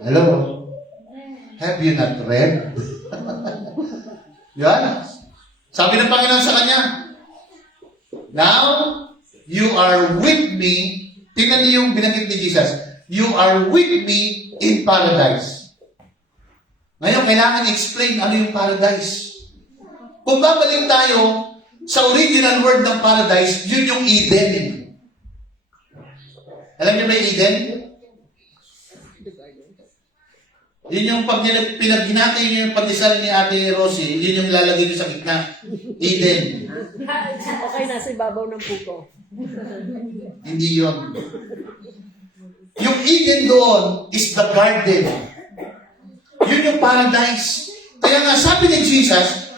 Hello? Have you not read? Yan. Sabi ng Panginoon sa kanya, now, you are with me. Tingnan niyo yung binanggit ni Jesus. You are with me in paradise. Ngayon, kailangan i-explain ano yung paradise. Kung babalik tayo sa original word ng paradise, yun yung Eden. Alam niyo ba yung Eden? Yun yung pag pinaghinatay niyo yung pandesal ni Ate Rosie, yun yung ilalagay niyo sa gitna. Eden. Okay, nasa ibabaw ng puko. Hindi yun. Yung Eden doon is the garden. Yun yung paradise. Kaya nga sabi ni Jesus,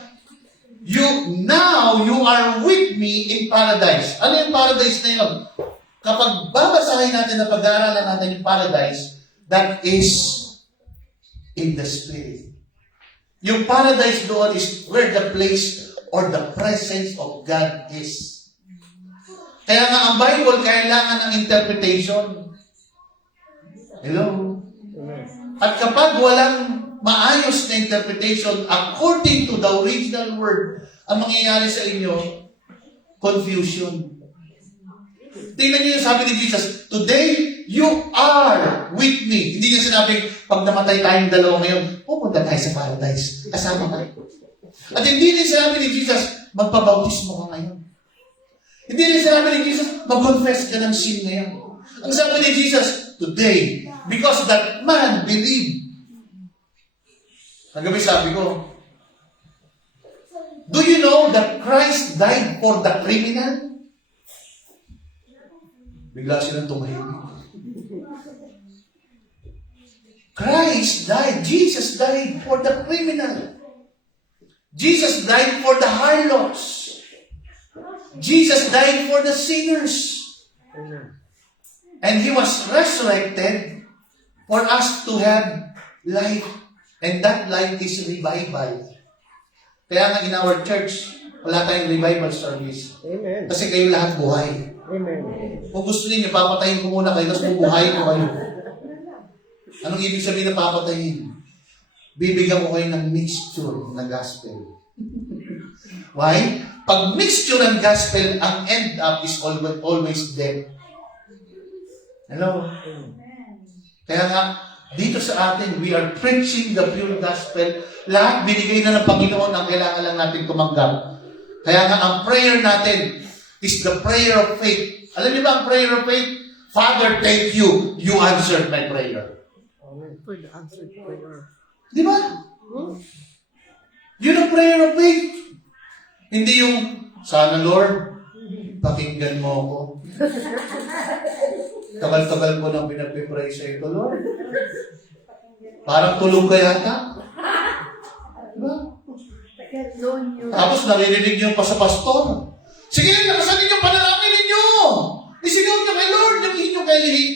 now you are with me in paradise. Ano yung paradise na yun? Kapag babasahin natin na pag-aaralan natin yung paradise, that is in the Spirit. Yung paradise doon is where the place or the presence of God is. Kaya nga ang Bible kailangan ng interpretation. Hello? At kapag walang maayos na interpretation according to the original word, ang mangyayari sa inyo, confusion. Tingnan niyo yung sabi ni Jesus, today, you are with me. Hindi niya sinabing, pag namatay tayong dalawa ngayon, pupunta tayo sa paradise. Kasama ka. At hindi rin sinabi ni Jesus, magpabautismo ka ngayon. Hindi rin sinabi ni Jesus, mag-confess ka ng sin ngayon. Ang sabi ni Jesus, today, because that man believed. Kagabi sabi ko, do you know that Christ died for the criminal? Bigla silang tumahimik. Christ died. Jesus died for the criminal. Jesus died for the harlots. Jesus died for the sinners. And He was resurrected for us to have life. And that life is revival. Kaya nga in our church, wala tayong revival service. Amen. Kasi kayo lahat buhay. Amen. Kung gusto niyo, papatayin ko muna kayo, tapos bubuhayin ko kayo. Anong ibig sabihin na papatayin? Bibigyan ko kayo ng mixture ng gospel. Why? Pag mixture ng gospel, ang end up is always death. Hello? Kaya nga, dito sa atin, we are preaching the pure gospel. Lahat binigay na ng Panginoon ang kailangan lang natin tumanggap. Kaya nga, ang prayer natin is the prayer of faith. Alam niyo ba ang prayer of faith? Father, thank you. You answered my prayer. For the answered prayer. Di ba? Yun ang prayer of faith. Hindi yung, sana Lord, pakinggan mo ako. Tagal-tagal ko nang pinagpipray sa ito, Lord. Parang tulog ka yata. Diba? Tapos naririnig niyo pa sa pastor. Sige, nakasanin yung panalangin ninyo. Isigaw niyo kay Lord yung inyong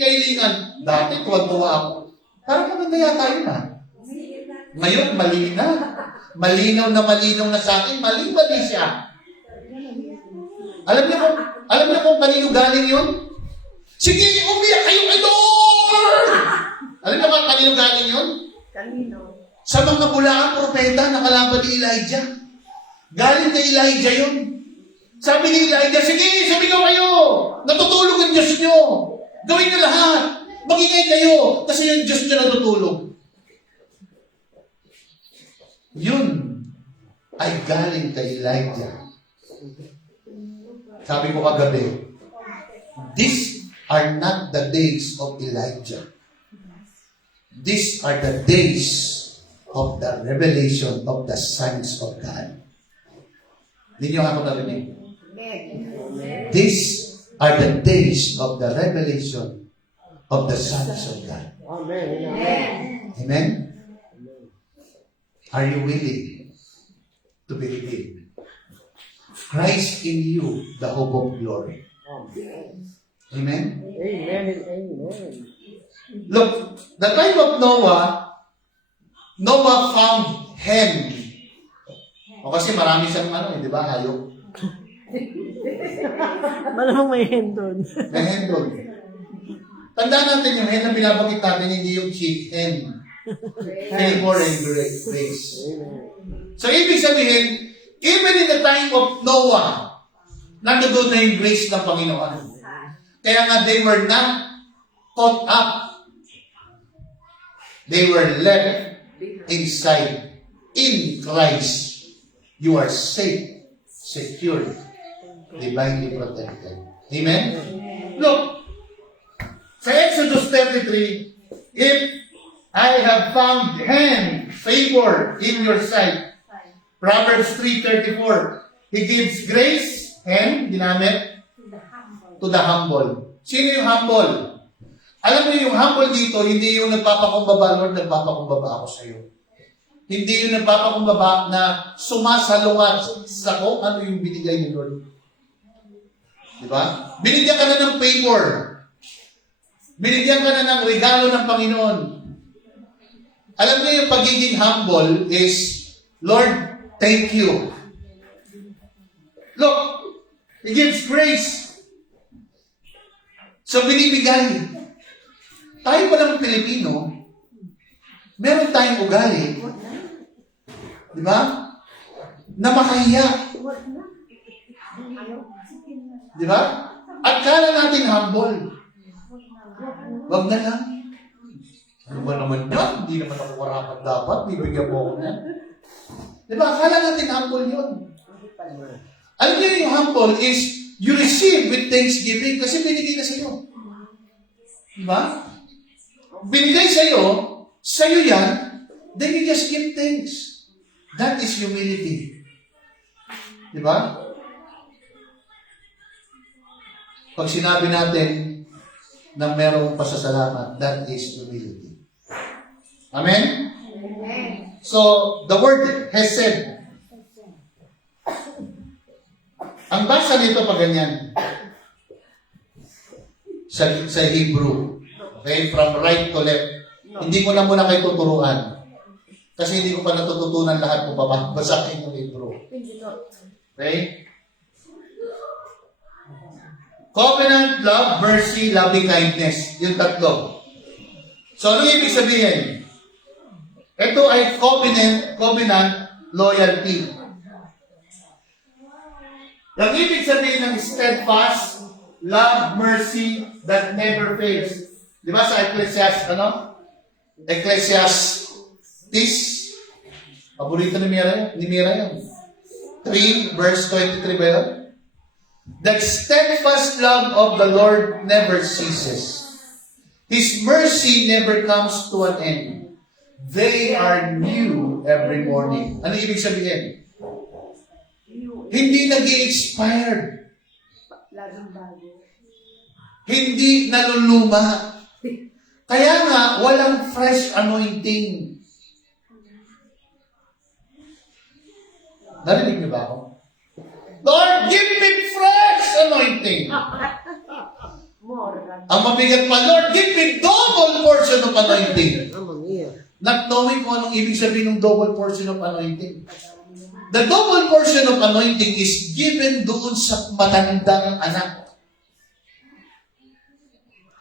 kailingan. Dati, tuwan-tuwa ako. Parang maganda yata yun, ha? Ngayon, mali na. Malinaw na sa akin. Mali siya. Alam niyo kung kanino galing yun? Sige, umiyak kayo kay Lord! Alam niyo ba kanino galing yun? Kanino? Sa mga bulaang propeta na kalaban ni Elijah. Galing kay Elijah yun. Sabi ni Elijah, sige, sumigaw kayo. Natutulog ang Diyos niyo. Gawin niyo lahat. Magingay kayo. Kasi yung Diyos niyo natutulog. Yun ay galing kay Elijah. Sabi ko kagabi, these are not the days of Elijah. These are the days of the revelation of the sons of God. Hindi niyo ako narinig. These are the days of the revelation of the sons of God. Amen. Amen? Are you willing to be redeemed? Christ in you, the hope of glory. Amen? Amen and amen. Look, the time of Noah found hen. O kasi marami siyang di ba, hayop. Malamang may hen doon. May hen doon. Tandaan natin yung hen na binabakit natin, hindi yung chick hen. Favor and grace. So, ibig sabihin, even in the time of Noah, nandoon na yung grace ng Panginoon. Kaya nga, they were not caught up. They were left inside. In Christ, you are safe, secure, divinely protected. Amen? Look, sa Exodus 33, if I have found favor in your sight, Proverbs 3:34, He gives grace and ginamit to the humble. Sino yung humble? Alam mo yung humble dito, hindi yung nagpapakumbaba, Lord, nagpapakumbaba ako sa iyo. Hindi yung nagpapakumbaba na sumasalungat sa kung ano yung binigay ni Lord. Di ba? Binigyan ka na ng favor. Binigyan ka na ng regalo ng Panginoon. Alam mo yung pagiging humble is, Lord, thank you. Look, He gives grace. So, binibigay. Tayo pa ng Pilipino, meron tayong ugali, di ba? Na makahiya. Di ba? At kala natin humble. Wag na lang. Ano ba naman yan? Hindi naman ako karapat dapat. Bibigyan mo ako na. Di ba? Akala natin humble yun. Alam niyo yung humble is you receive with thanksgiving kasi binigay na sa'yo. Di ba? Binigay sa'yo yan, then you just give thanks. That is humility. Di ba? Pag sinabi natin na merong pasasalamat, that is humility. Amen? Amen. So, the word has said. Ang basa nito pa ganyan. Sa Hebrew. Okay? From right to left. Hindi ko na muna kayo tuturuan. Kasi hindi ko pa natututunan lahat kung babasahin yung Hebrew. Okay? Covenant, love, mercy, loving kindness. Yung tatlo. So, ano ibig sabihin? Ito ay covenant, loyalty. Yung ibig sabihin ng steadfast, love, mercy, that never fails. Di ba sa Ecclesiastes, paborito ni Mira yan. 3 verse 23 ba yun? The steadfast love of the Lord never ceases. His mercy never comes to an end. They are new every morning. Ano ibig sabihin? Hindi nag-i-expired. Laging bago. Hindi naluluma. Kaya nga, walang fresh anointing. Narinig niyo ba ako? Lord, give me fresh anointing. Ang mabigat pa, Lord, give me double portion of anointing. Not knowing kung anong ibig sabihin ng double portion of anointing. The double portion of anointing is given doon sa matandang anak.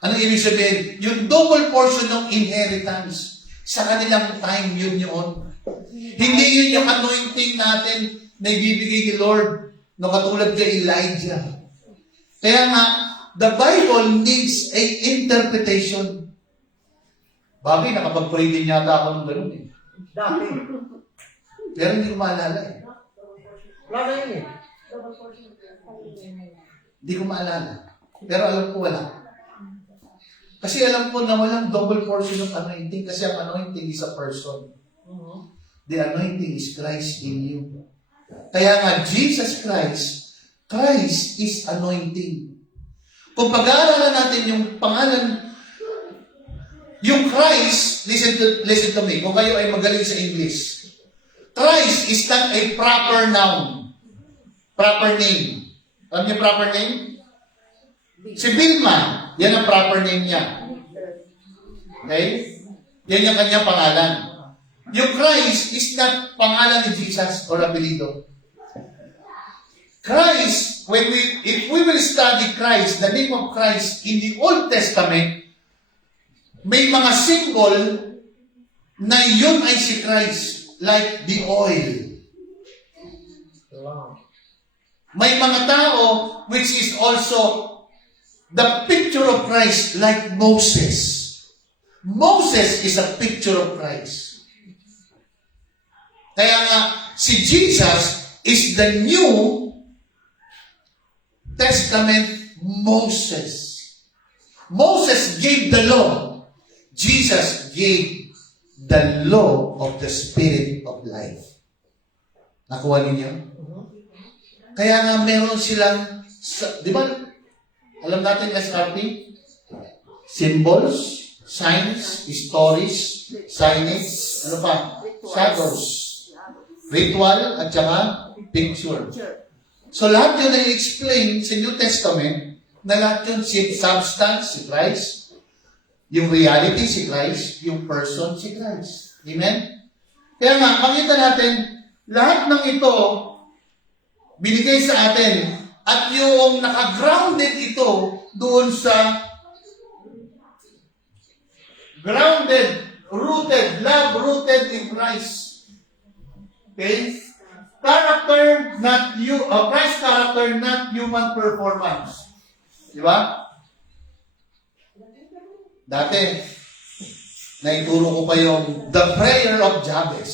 Anong ibig sabihin? Yung double portion ng inheritance sa kanilang time, yun. Hindi yun yung anointing natin na ibibigay ni Lord no katulad kay Elijah. Kaya nga, the Bible needs a interpretation. Bagay, nakapag-pray din yata ako ng ganun eh. Dati. Pero hindi ko maalala eh. Wala yun eh. Hindi ko maalala. Pero alam ko wala. Kasi alam ko na walang double portion of anointing kasi ang anointing is a person. The anointing is Christ in you. Kaya nga, Jesus Christ is anointing. Kung pag-aaralan natin yung pangalan, yung Christ, listen to me, kung kayo ay magaling sa English, Christ is not a proper noun. Proper name. Alam niyo proper name? Si Vilma, yan ang proper name niya. Okay? Yan yung kanyang pangalan. Yung Christ is not pangalan ni Jesus or apelido. Christ, if we will study Christ, the name of Christ in the Old Testament, may mga symbol na yun ay si Christ, like the oil. May mga tao which is also the picture of Christ, like Moses. Moses is a picture of Christ. Kaya nga, si Jesus is the New Testament Moses. Moses gave the law. Jesus gave the law of the Spirit of life. Nakuha ninyo? Kaya nga meron silang, di ba, alam natin SRP? Symbols, signs, stories, signage, ano pa? Shadows. Ritual at saka picture. So lahat yun ay explain sa New Testament na lahat yun si substance, si Christ, yung reality, si Christ, yung person, si Christ. Amen? Kaya nga, makita natin, lahat ng ito binigay sa atin at yung naka-grounded ito doon sa grounded, rooted, love-rooted in Christ. Okay? Character, not you, Christ character, not human performance. Di ba? Dati, naituro ko pa yung The Prayer of Jabez.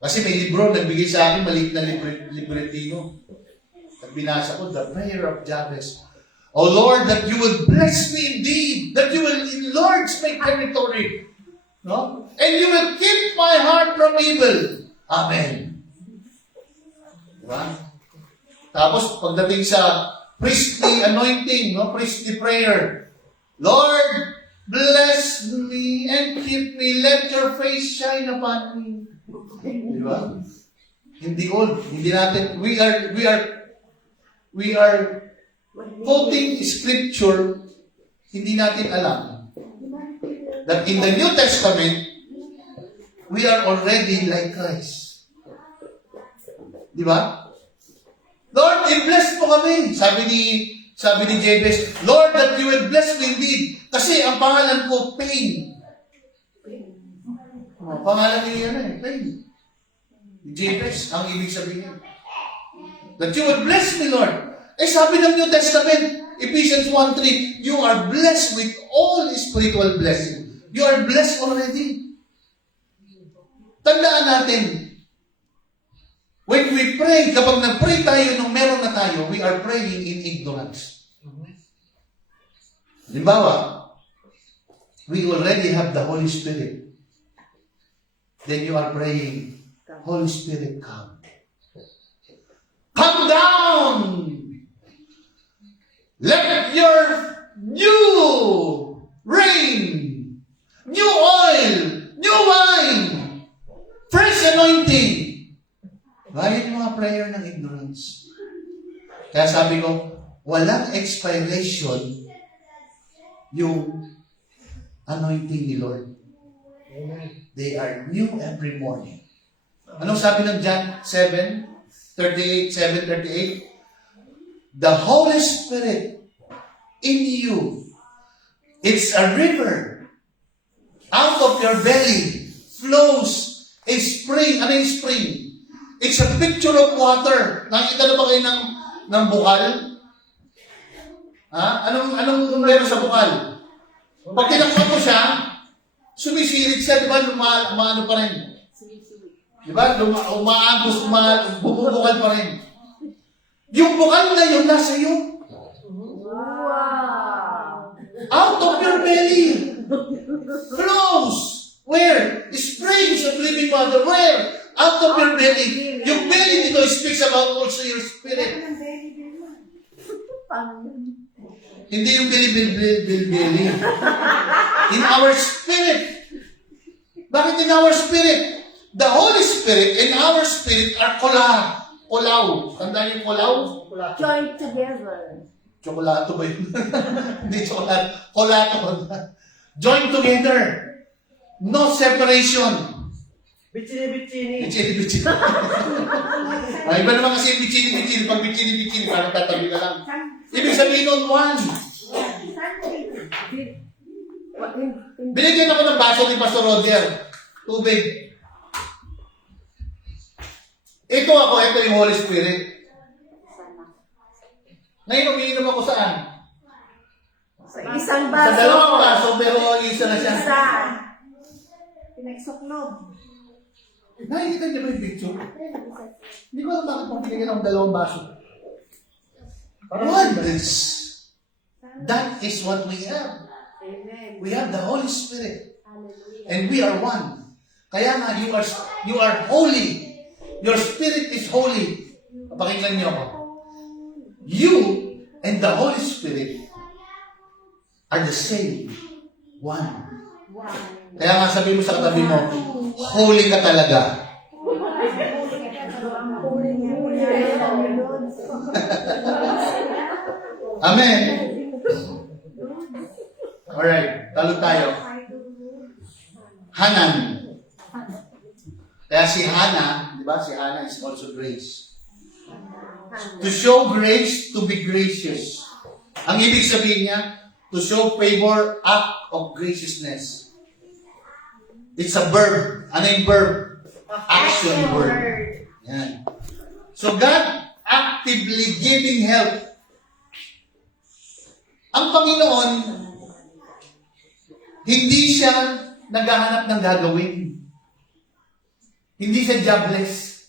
Kasi may libro, nagbigay sa akin, maliit na libretino. At binasa ko, The Prayer of Jabez. O Lord, that you will bless me indeed, that you will enlarge my territory. No? And you will keep my heart from evil. Amen. Diba? Tapos, pagdating sa priestly anointing, no? Priestly prayer. Lord, bless me and keep me. Let your face shine upon me. Diba? Hindi old. Hindi natin, we are quoting scripture, hindi natin alam that in the New Testament, we are already like Christ. Di ba? Lord, i-bless mo kami. Sabi ni Jabez, Lord, that you will bless me indeed. Kasi ang pangalan ko, Pain. Pangalan niya Pain. Jabez, ang ibig sabihin. That you will bless me, Lord. Sabi ng New Testament, Ephesians 1:3, you are blessed with all spiritual blessing. You are blessed already. Tandaan natin, when we pray, kapag nag-pray tayo nung meron na tayo, we are praying in ignorance. Halimbawa, we already have the Holy Spirit. Then you are praying, Holy Spirit, come. Come down! Let your new rain, new oil, new wine, fresh anointing. Bayan yung mga prayer ng ignorance. Kaya sabi ko, walang expiration yung anointing ni Lord. They are new every morning. Anong sabi ng John 7:38, 7:38? The Holy Spirit in you, it's a river. Out of your belly flows a spring. Ano yung spring? It's a picture of water. Nakita na ba kayo ng bukal? Ha? Anong meron sa bukal? Pag tinakpan mo siya, sumisirit siya, di ba? Umaano pa rin. Di ba? Umaagos, bubukal pa rin. Yung bukal na yun, nasa iyo. Wow! Out of your belly flows. Where? Springs of living water. Where? Out of your belly. Yung belly dito speaks about also your spirit. Hindi yung belly. In our spirit. Bakit in our spirit? The Holy Spirit and our spirit are kolaw. Tandaan yung kolaw? Join together. Tsokolato ba yun? Hindi tsokolato. Kolato. Join together. No separation. Bitsini. Bichini. Ay, iba naman kasi yung bichini. Pag bichini, parang tatabi ka lang. Ibig sabihin nun, one. Binigyan ako ng baso ni Pastor Roger. Tubig. Ito yung Holy Spirit. Ngayon, umiinom ako saan? Sa isang Sa baso. dalawang baso, pero isa na siya. Isa. Pinagsuklob. Nakikita niyo ba yung picture? Hindi ko alam bakit kung binigyan ng dalawang baso. What is? That is what we have. Amen. We have the Holy Spirit. And we are one. Kaya nga, you are holy. Your spirit is holy. Pakinggan niyo ako. You and the Holy Spirit are the same. One. Kaya nga sabi mo sa katabi mo, holy ka talaga. Amen. Alright, talo tayo. Hanan. Kaya si Hannah, di ba? Si Hannah is also grace. To show grace, to be gracious. Ang ibig sabihin niya, to show favor, act of graciousness. It's a verb. Ano yung verb? Action word. Yan. So God actively giving help. Ang Panginoon, hindi siya naghahanap ng gagawin. Hindi siya jobless.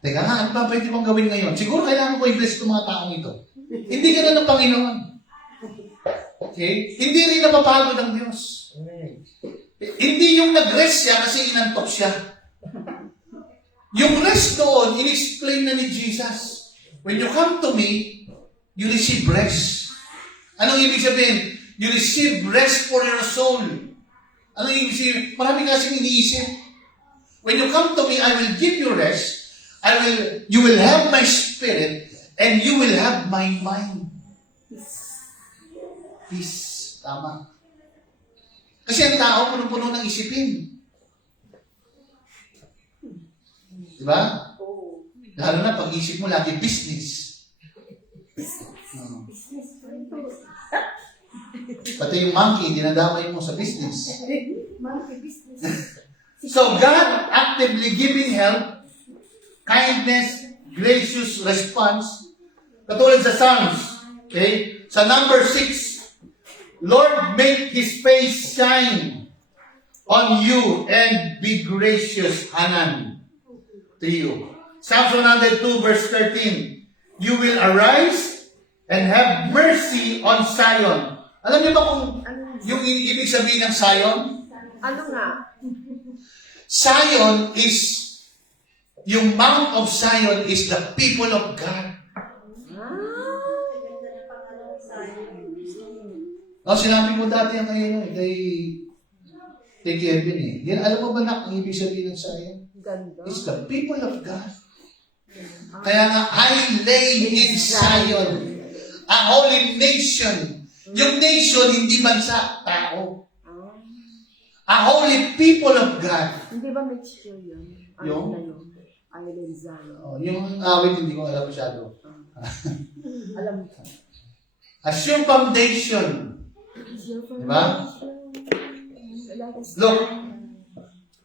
Teka nga, ano ba pwede mong gawin ngayon? Siguro kailangan ko i-bless itong mga taong ito. Hindi ka na ng Panginoon. Okay? Hindi rin napapagod ang Diyos. Hindi yung nag-rest siya kasi inantok siya. Yung rest doon, in-explain na ni Jesus. When you come to me, you receive rest. Anong ibig sabihin? You receive rest for your soul. Anong ibig sabihin? Marami kasing iniisip. When you come to me, I will give you rest. You will have my spirit, and you will have my mind. Peace. Tama. Kasi ang tao, puno-puno ng isipin. Di ba? Oh. Lalo na pag-isip mo lagi business. Pati yung monkey, dinadamay mo sa business. So God actively giving help, kindness, gracious response, katulad sa Psalms. Okay? Sa number 6, Lord, make His face shine on you and be gracious, Hanan, to you. Psalms 102 verse 13, you will arise and have mercy on Zion. Alam niyo ba kung yung ibig sabihin ng Zion? Ano nga? Zion is, yung Mount of Zion is the people of God. Oh, sinabi mo dati yan kay Kevin eh. Yan, alam mo ba na ang ibig sabihin ng Zion? Ganda. It's the people of God. Kaya nga, I lay in Zion, a holy nation. Yung nation, hindi bansa, tao. A holy people of God. Hindi ba mixture yun? Yung? Ano na yun? Island Zion. Oh, yung awit, hindi ko alam masyado. Alam mo. As your foundation. Diba? Look,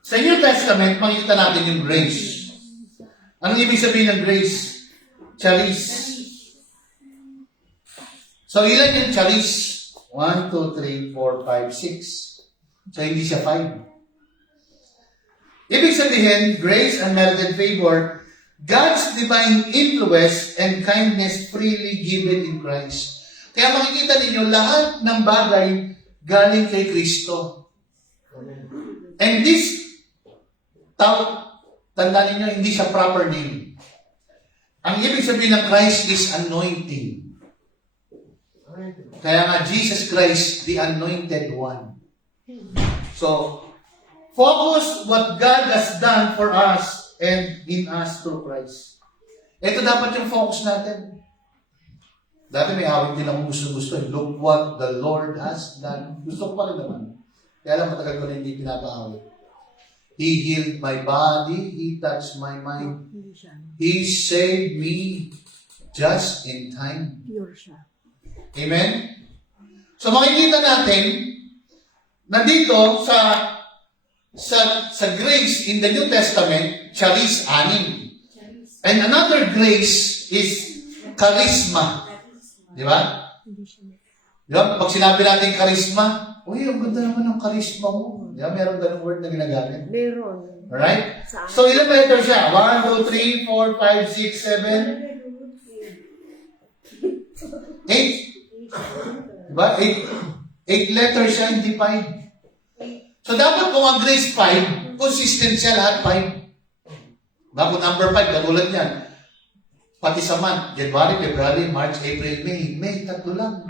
sa New Testament, makikita natin yung grace. Anong ibig sabihin ng grace? Charis. So, ilan yung charis? 1, 2, 3, 4, 5, 6. So, hindi siya 5. Ibig sabihin, grace and merited favor, God's divine influence and kindness freely given in Christ. Kaya makikita ninyo, lahat ng bagay galing kay Kristo. And this, tanda ninyo, hindi siya proper name. Ang ibig sabihin ng Christ is anointing. Kaya nga, Jesus Christ, the anointed one. So, focus what God has done for us and in us through Christ. Ito dapat yung focus natin. Dati may awit din ang gusto-gusto. Look what the Lord has done. Gusto ko pa rin naman. Kaya lang matagal ko na hindi pinapa-awit. He healed my body. He touched my mind. He saved me just in time. Pure siya. Amen? So makikita natin na dito sa grace in the New Testament, charis, 6. And another grace is charisma. Di ba? Di ba? Pag sinabi natin charisma, uy, ang ganda naman ng charisma mo. Di ba? Meron ganung word na ginagamit. Meron. Alright? So, ilan letter siya? 1, 2, 3, 4, 5, 6, 7, 8. Diba? 8 letters siya, hindi 5. So, dapat kung ang grace 5, consistent siya lahat 5. Diba? Kung number 5, katulad yan. Pati sa month, January, February, March, April, May, 3 lang.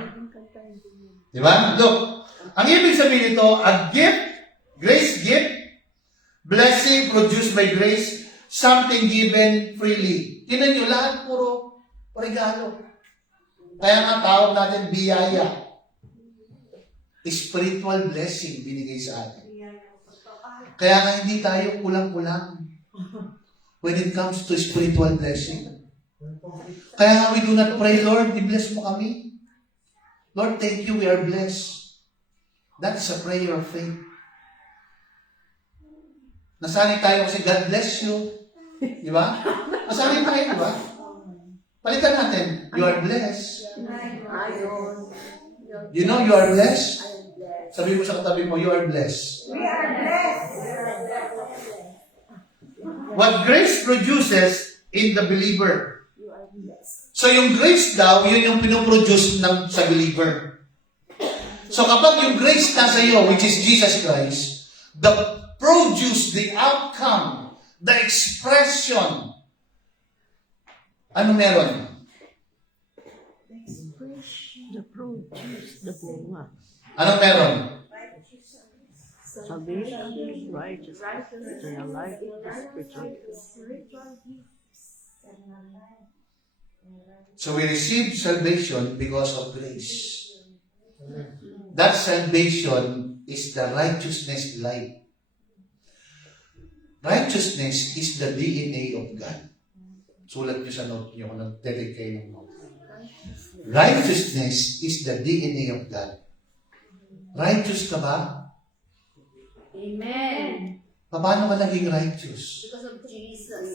Diba? Look, ang ibig sabihin nito, a gift, grace gift, blessing produced by grace, something given freely. Tinan nyo, lahat puro regalo. Kaya nga tawag natin biyaya. Spiritual blessing binigay sa atin. Kaya nga hindi tayo kulang-kulang when it comes to spiritual blessing. Kaya nga we do not pray, Lord, i-bless mo kami. Lord, thank you, we are blessed. That's a prayer of faith. Nasanay tayo kasi God bless you. Di ba? Nasanay tayo, di ba? Palitan natin, you are blessed. You know you are blessed? Sabi mo sa katabi mo, you are blessed. We are blessed. What grace produces in the believer. So yung grace daw, yun yung pinoproduce sa believer. So kapag yung grace nasa iyo, which is Jesus Christ, the produce, the outcome, the expression, ano meron? The produce, the bunga. Anong meron? Salvation, righteousness, eternal life, spiritual. So we receive salvation because of grace. That salvation is the righteousness life. Righteousness is the DNA of God. Sulat niyo sa note niyo kung nag-delete kayo ng note. Righteousness is the DNA of God. Righteous ka ba? Amen. Paano ka naging righteous? Because of Jesus.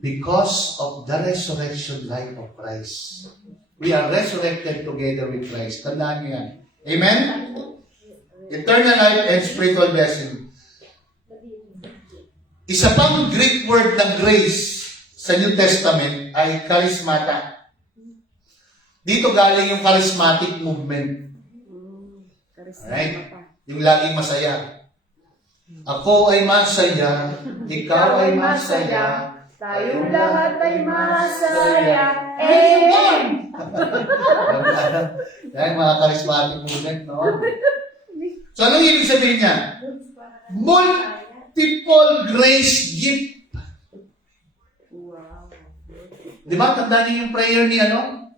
Because of the resurrection life of Christ. We are resurrected together with Christ. Tandaan niyo yan. Amen? Eternal life and spiritual blessing. Isa pang Greek word ng grace sa New Testament ay charismata. Dito galing yung charismatic movement. Alright? Yung laging masaya. Ako ay masaya, ikaw ay masaya, Tayong lahat ay masaya. Amen. Yan, mga charismatic movement, no? So, anong ibig sabihin niya? Multiple grace gift. Wow. Di ba? Tandaan niyo yung prayer ni ano?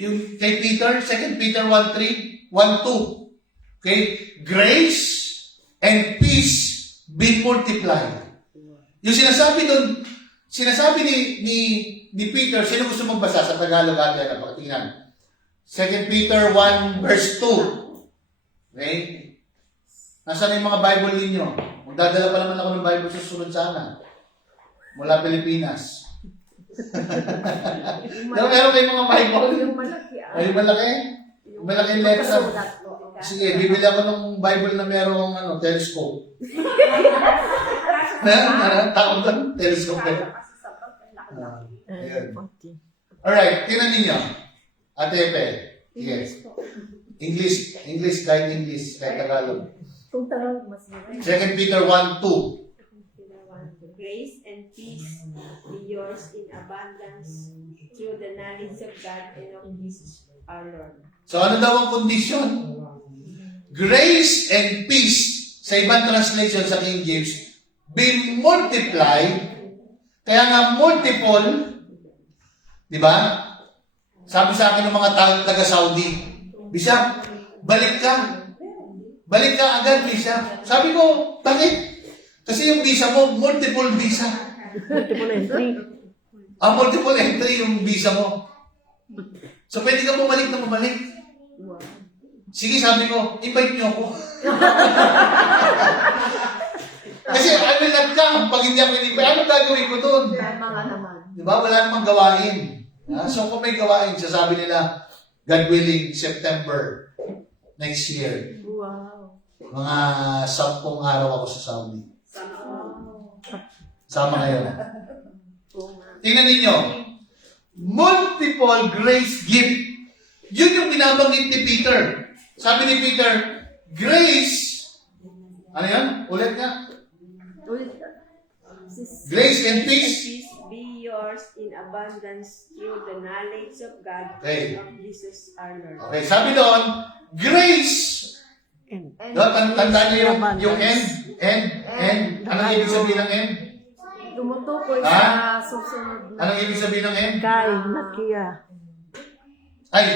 Yung kay Peter, 2 Peter 1:3, 1:2. Okay? Grace and peace be multiplied. Yung sinasabi doon, sinasabi ni Peter, sino gusto mong basa sa Tagalog ate? Tingnan. 2 Peter 1 verse 2. Okay? Nasaan yung mga Bible ninyo? Magdadala pa naman ako ng Bible sa susunod sana. Mula Pilipinas. Meron kayong mga Bible? Yung malaki. Ay, malaki? Malaki yung letter. Kasulat po. Sige, bibili ako ng Bible na merong telescope. Tawag doon, telescope. Ayan. Alright, tingnan ninyo. Ate Epe. Yes. English, kahit Tagalog. Kung Tagalog, mas maganda. 2 Peter 1:2. Grace and peace be yours in abundance through the knowledge of God and of Jesus our Lord. So ano daw ang condition? Grace and peace, sa ibang translation sa King James, be multiplied. Kaya nga multiple, di ba? Sabi sa akin ng mga taga-Saudi, Bishop, balik ka. Balik ka agad, Bishop. Sabi ko, bakit? Kasi yung visa mo, multiple visa. Multiple entry. Multiple entry yung visa mo. So, pwede ka bumalik na bumalik. Sige, sabi ko, invite niyo ako. Kasi I will not come pag hindi ako in-invite. Anong gagawin ko doon? Tama nga naman. Diba? Wala namang gawain. So, kung may gawain, sasabi nila, God willing, September next year. Wow. Mga 10 araw ako sa Saudi. Sama ngayon. Tingnan ninyo. Multiple grace gift. Yun yung binabanggit ni Peter. Sabi ni Peter, grace, ano yan? Ulit nga. Grace and peace. Peace be yours in abundance through the knowledge of God Okay. and of Jesus our Lord. Okay, sabi doon, grace. Tandaan niyo yung end. Anong ibig sabihin ng end? Tumutukoy Ha? sa susunod na. Anong ibig sabihin ng end? Kay, nakiya. Ay,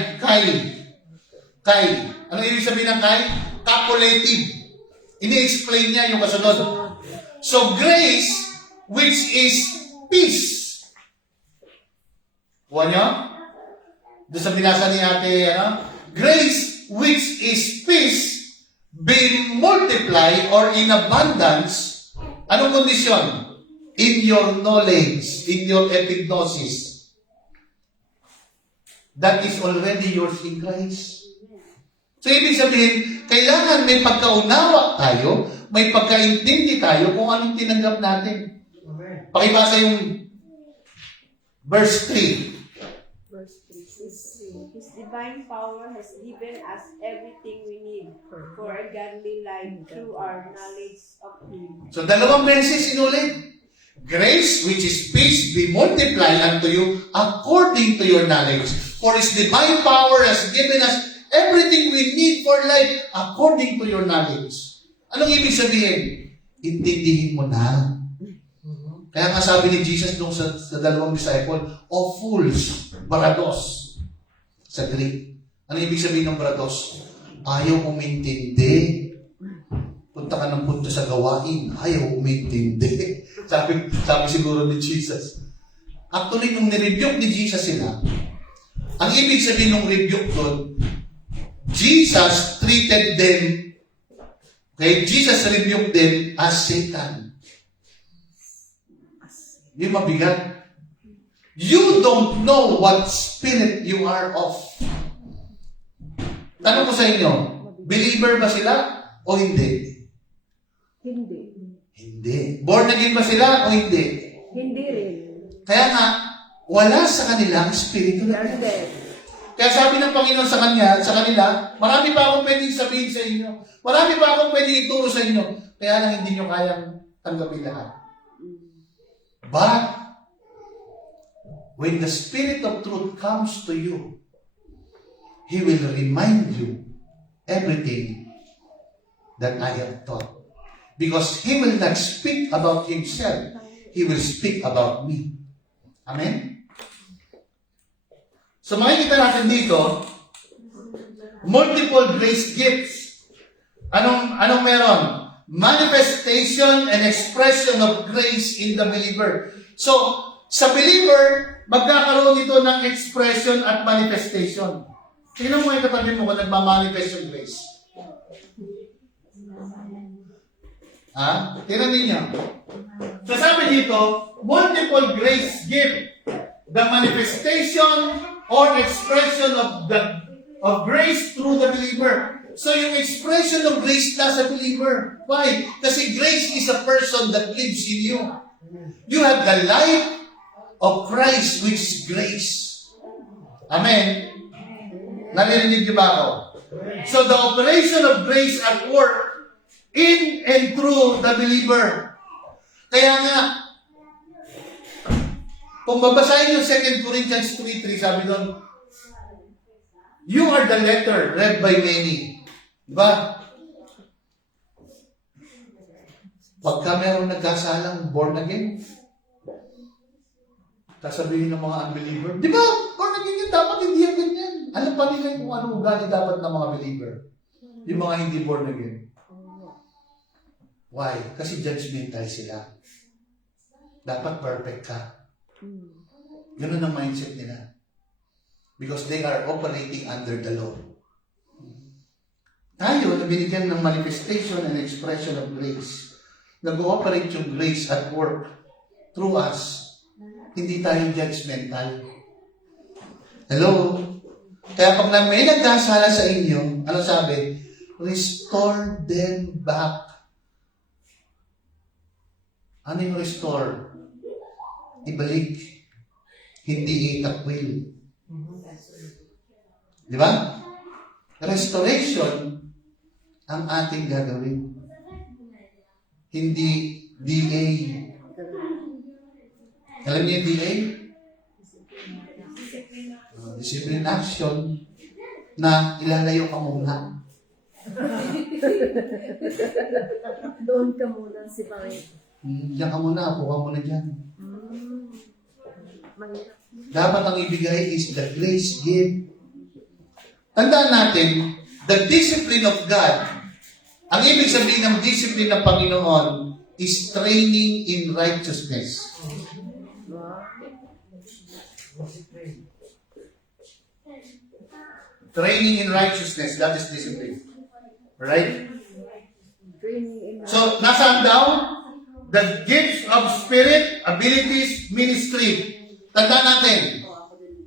Kai. Anong ibig sabihin ng Kai? Copulative. Ini-explain niya yung kasunod. So, grace, which is peace. Kuha niyo? Doon sa binasa ni ate, grace, which is peace, be multiplied or in abundance. Anong kondisyon? In your knowledge, in your epignosis. That is already yours in Christ. So, ibig sabihin, kailangan may pagkaunawa tayo, may pagkaintindi tayo kung anong tinanggap natin. Pakibasa yung verse 3. His divine power has given us everything we need for a godly life through our knowledge of Him. So, dalawang beses inulit. Grace, which is peace, be multiplied unto you according to your knowledge. For His divine power has given us everything we need for life according to your knowledge. Anong ibig sabihin? Intindihin mo na. Kaya nga sabi ni Jesus nung sa dalawang disciple, O fools, barados, sa Greek. Ano ibig sabihin ng barados? Ayaw umintindi. punta ka ng punta sa gawain, ayaw umintindi. sabi siguro ni Jesus. Actually, nung nirebuke ni Jesus sila, ang ibig sabihin ng rebuke doon, Jesus treated them, okay, Jesus rebuked them as Satan. Yung mabigat. You don't know what spirit you are of. Tanong ko sa inyo, believer ba sila o hindi? Hindi. Hindi. Born again ba sila o hindi? Hindi rin. Kaya nga, wala sa kanila ang espiritu They ng are Diyos. dead. Kaya sabi ng Panginoon sa kanila, marami pa akong pwedeng sabihin sa inyo. Marami pa akong pwedeng ituro sa inyo. Kaya lang hindi nyo kayang tanggapin lahat. But, when the Spirit of truth comes to you, He will remind you everything that I have taught. Because He will not speak about Himself. He will speak about me. Amen? So makikita natin dito, multiple grace gifts. Anong meron? Manifestation and expression of grace in the believer. So, sa believer, magkakaroon ito ng expression at manifestation. Tingnan mo yung katabi mo kung nagmamanifest yung grace. Tingnan ninyo. So sabi dito, multiple grace gift. The manifestation or expression of grace through the believer. So yung expression of grace nasa believer. Why? Kasi grace is a person that lives in you. You have the life of Christ, which is grace. Amen? Naririnig niyo ba ako? So the operation of grace at work in and through the believer. Kaya nga, kung babasahin yung 2 Corinthians 3:3, sabi doon, you are the letter read by many. Diba? Pagka merong nagkasalang born again, sasabihin ng mga unbeliever, di ba, born again yun, dapat hindi yan ganyan. Alam pa nila kung anong ugali dapat ng mga believer. Yung mga hindi born again. Why? Kasi judgmental sila. Dapat perfect ka. Ganun ang mindset nila. Because they are operating under the law. Tayo, na binigyan ng manifestation and expression of grace, nag-ooperate yung grace at work through us. Hindi tayo judgmental. Hello? Kaya pag may nagkasala sa inyo, ano sabi? Restore them back. Ano yung restore? Ibalik. Hindi itakwil. Di ba? Restoration ang ating gagawin. Hindi DA. Alam niyo yung DA? Discipline action na ilalayo ka muna. Doon ka muna si Panginoon. Diyan ka muna, upo ka muna dyan. Mahirap. Dapat ang ibigay is the grace gift. Tandaan natin, the discipline of God, ang ibig sabihin ng discipline ng Panginoon is training in righteousness. Training in righteousness, that is discipline. Right? So, nasaan daw? The gifts of spirit, abilities, ministry. Tandaan natin.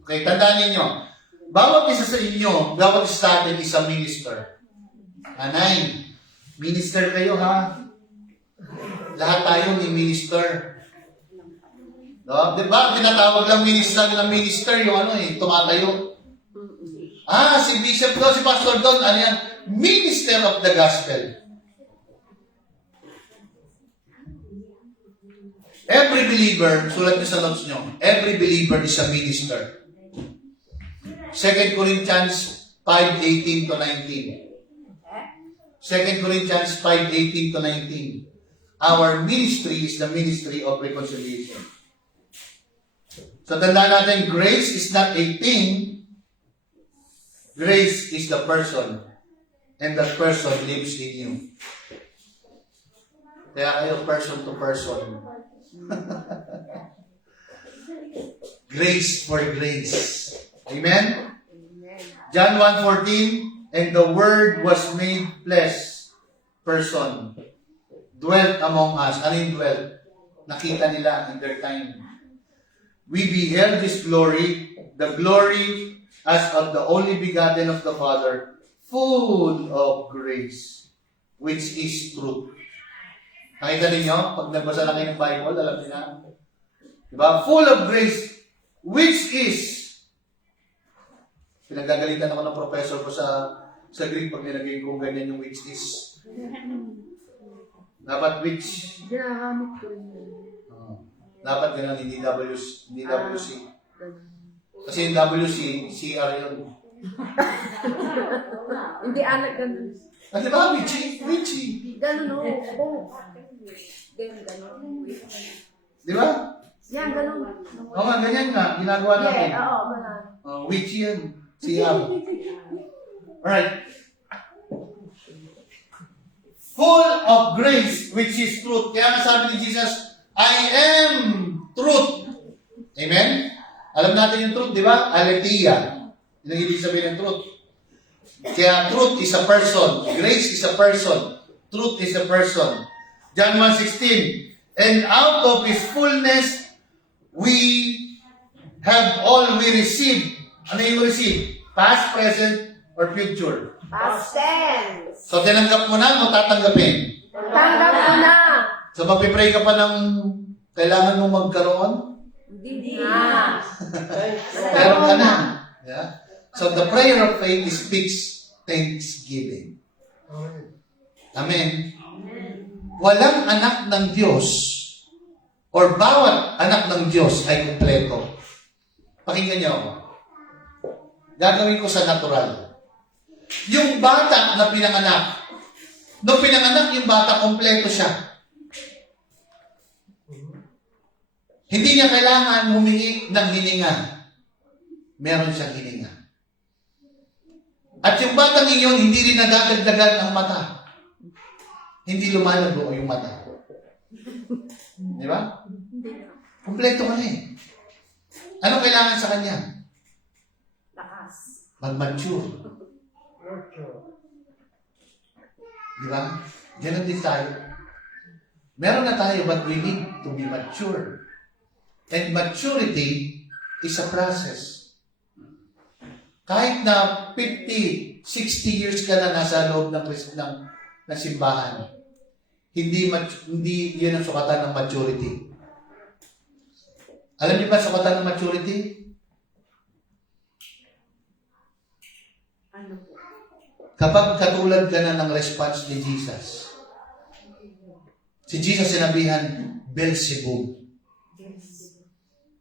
Okay, tandaan ninyo. Bawat isa sa inyo, bawat isa sa atin is a minister. Anay, minister kayo ha. Lahat tayo ni minister. No? Diba? Tinatawag lang minister ng minister, yung tumatayo. Si Bishop doon, si Pastor doon, ano yan? Minister of the Gospel. Every believer, sulat niyo sa notes niyo, every believer is a minister. 2 Corinthians 5:18 to 19. 2 Corinthians 5:18 to 19. Our ministry is the ministry of reconciliation. So tandaan natin, grace is not a thing. Grace is the person. And that person lives in you. Kaya kayo person to person. Grace for grace. Amen? John 1:14, and the Word was made flesh, person, dwelt among us. Ano yung dwelt? Nakita nila in their time. We beheld His glory, the glory as of the only begotten of the Father, full of grace, which is truth. Nakita ninyo? Pag nagbasa na kayo ng Bible, alam niyo na. Diba? Full of grace, which is. Pinagagalitan ako ng professor ko sa Greek pag nilagay ko ganyan yung which is. Dapat which. Ginagamit ko rin yun. Dapat ganun, hindi WC. Kasi yung WC, CR yun. Hindi anak ganun. Ah, di ba? Witchy. Ganun o. Ganun. Di ba? Yan, ganun. Oo nga, ganyan nga. Ginagawa natin. Yeah, oo, ganun. Witchy yan. CR. Alright. Full of grace, which is truth. Kaya nga sabi ni Jesus, I am truth. Amen? Alam natin yung truth, di ba? Aletheia. Yun ang ibig sabihin ng truth. Kaya truth is a person. Grace is a person. Truth is a person. John 1:16. And out of His fullness, we have all we received. Ano yung receive? Past, present, or future? Past tense. So, tinanggap mo na o tatanggapin? Tanggap ko na. So, magpipray ka pa ng kailangan mong magkaroon? Hindi na. Meron ka na. Yeah? So, the prayer of faith speaks thanksgiving. Amen. Walang anak ng Diyos or bawat anak ng Diyos ay kumpleto. Pakinggan niyo ako. Gagawin ko sa natural. Yung bata na pinanganak, nung pinanganak yung bata, kumpleto siya. Hindi niya kailangan humingi ng hininga. Meron siyang hininga. At yung batang iyon, hindi rin nadadagdagan ang mata. Hindi lumalago yung mata. Di ba? Kumpleto ka na eh. Ano kailangan sa kanya? Lakas. Mag-mature. Di ba? Ganun din tayo. Meron na tayo, but we need to be mature. And maturity is a process. Kahit na 50, 60 years ka na nasa loob ng simbahan, hindi yun ang sukatan ng maturity. Alam niyo ba sukatan ng maturity? Ano po? Kapag katulad ka na ng response ni Jesus. Si Jesus sinabihan, Beelzebub.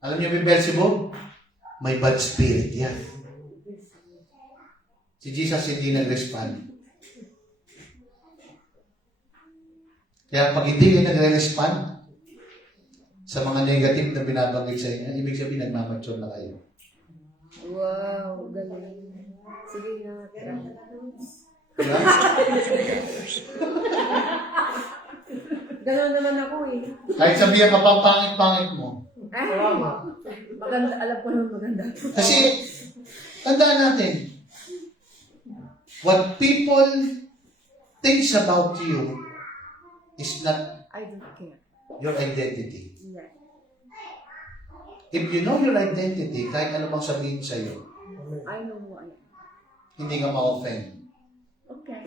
Alam niyo ba Beelzebub? May bad spirit yan. Si Jesus hindi nag-respond. Kaya pag hindi kayo nagre-respond sa mga negative na binabanggit sa inyo, ibig sabihin nagmamature na kayo. Wow, galing. Sige na. Diba? Ganun naman ako eh. Kahit sabihan ka pa pangit-pangit mo. Maganda, alam ko naman maganda. Kasi, tandaan natin, what people thinks about you is not I don't care. your identity. Yeah. If you know your identity, kahit ano bang sabihin sa'yo, I know who I am. hindi ka ma-offend. Okay.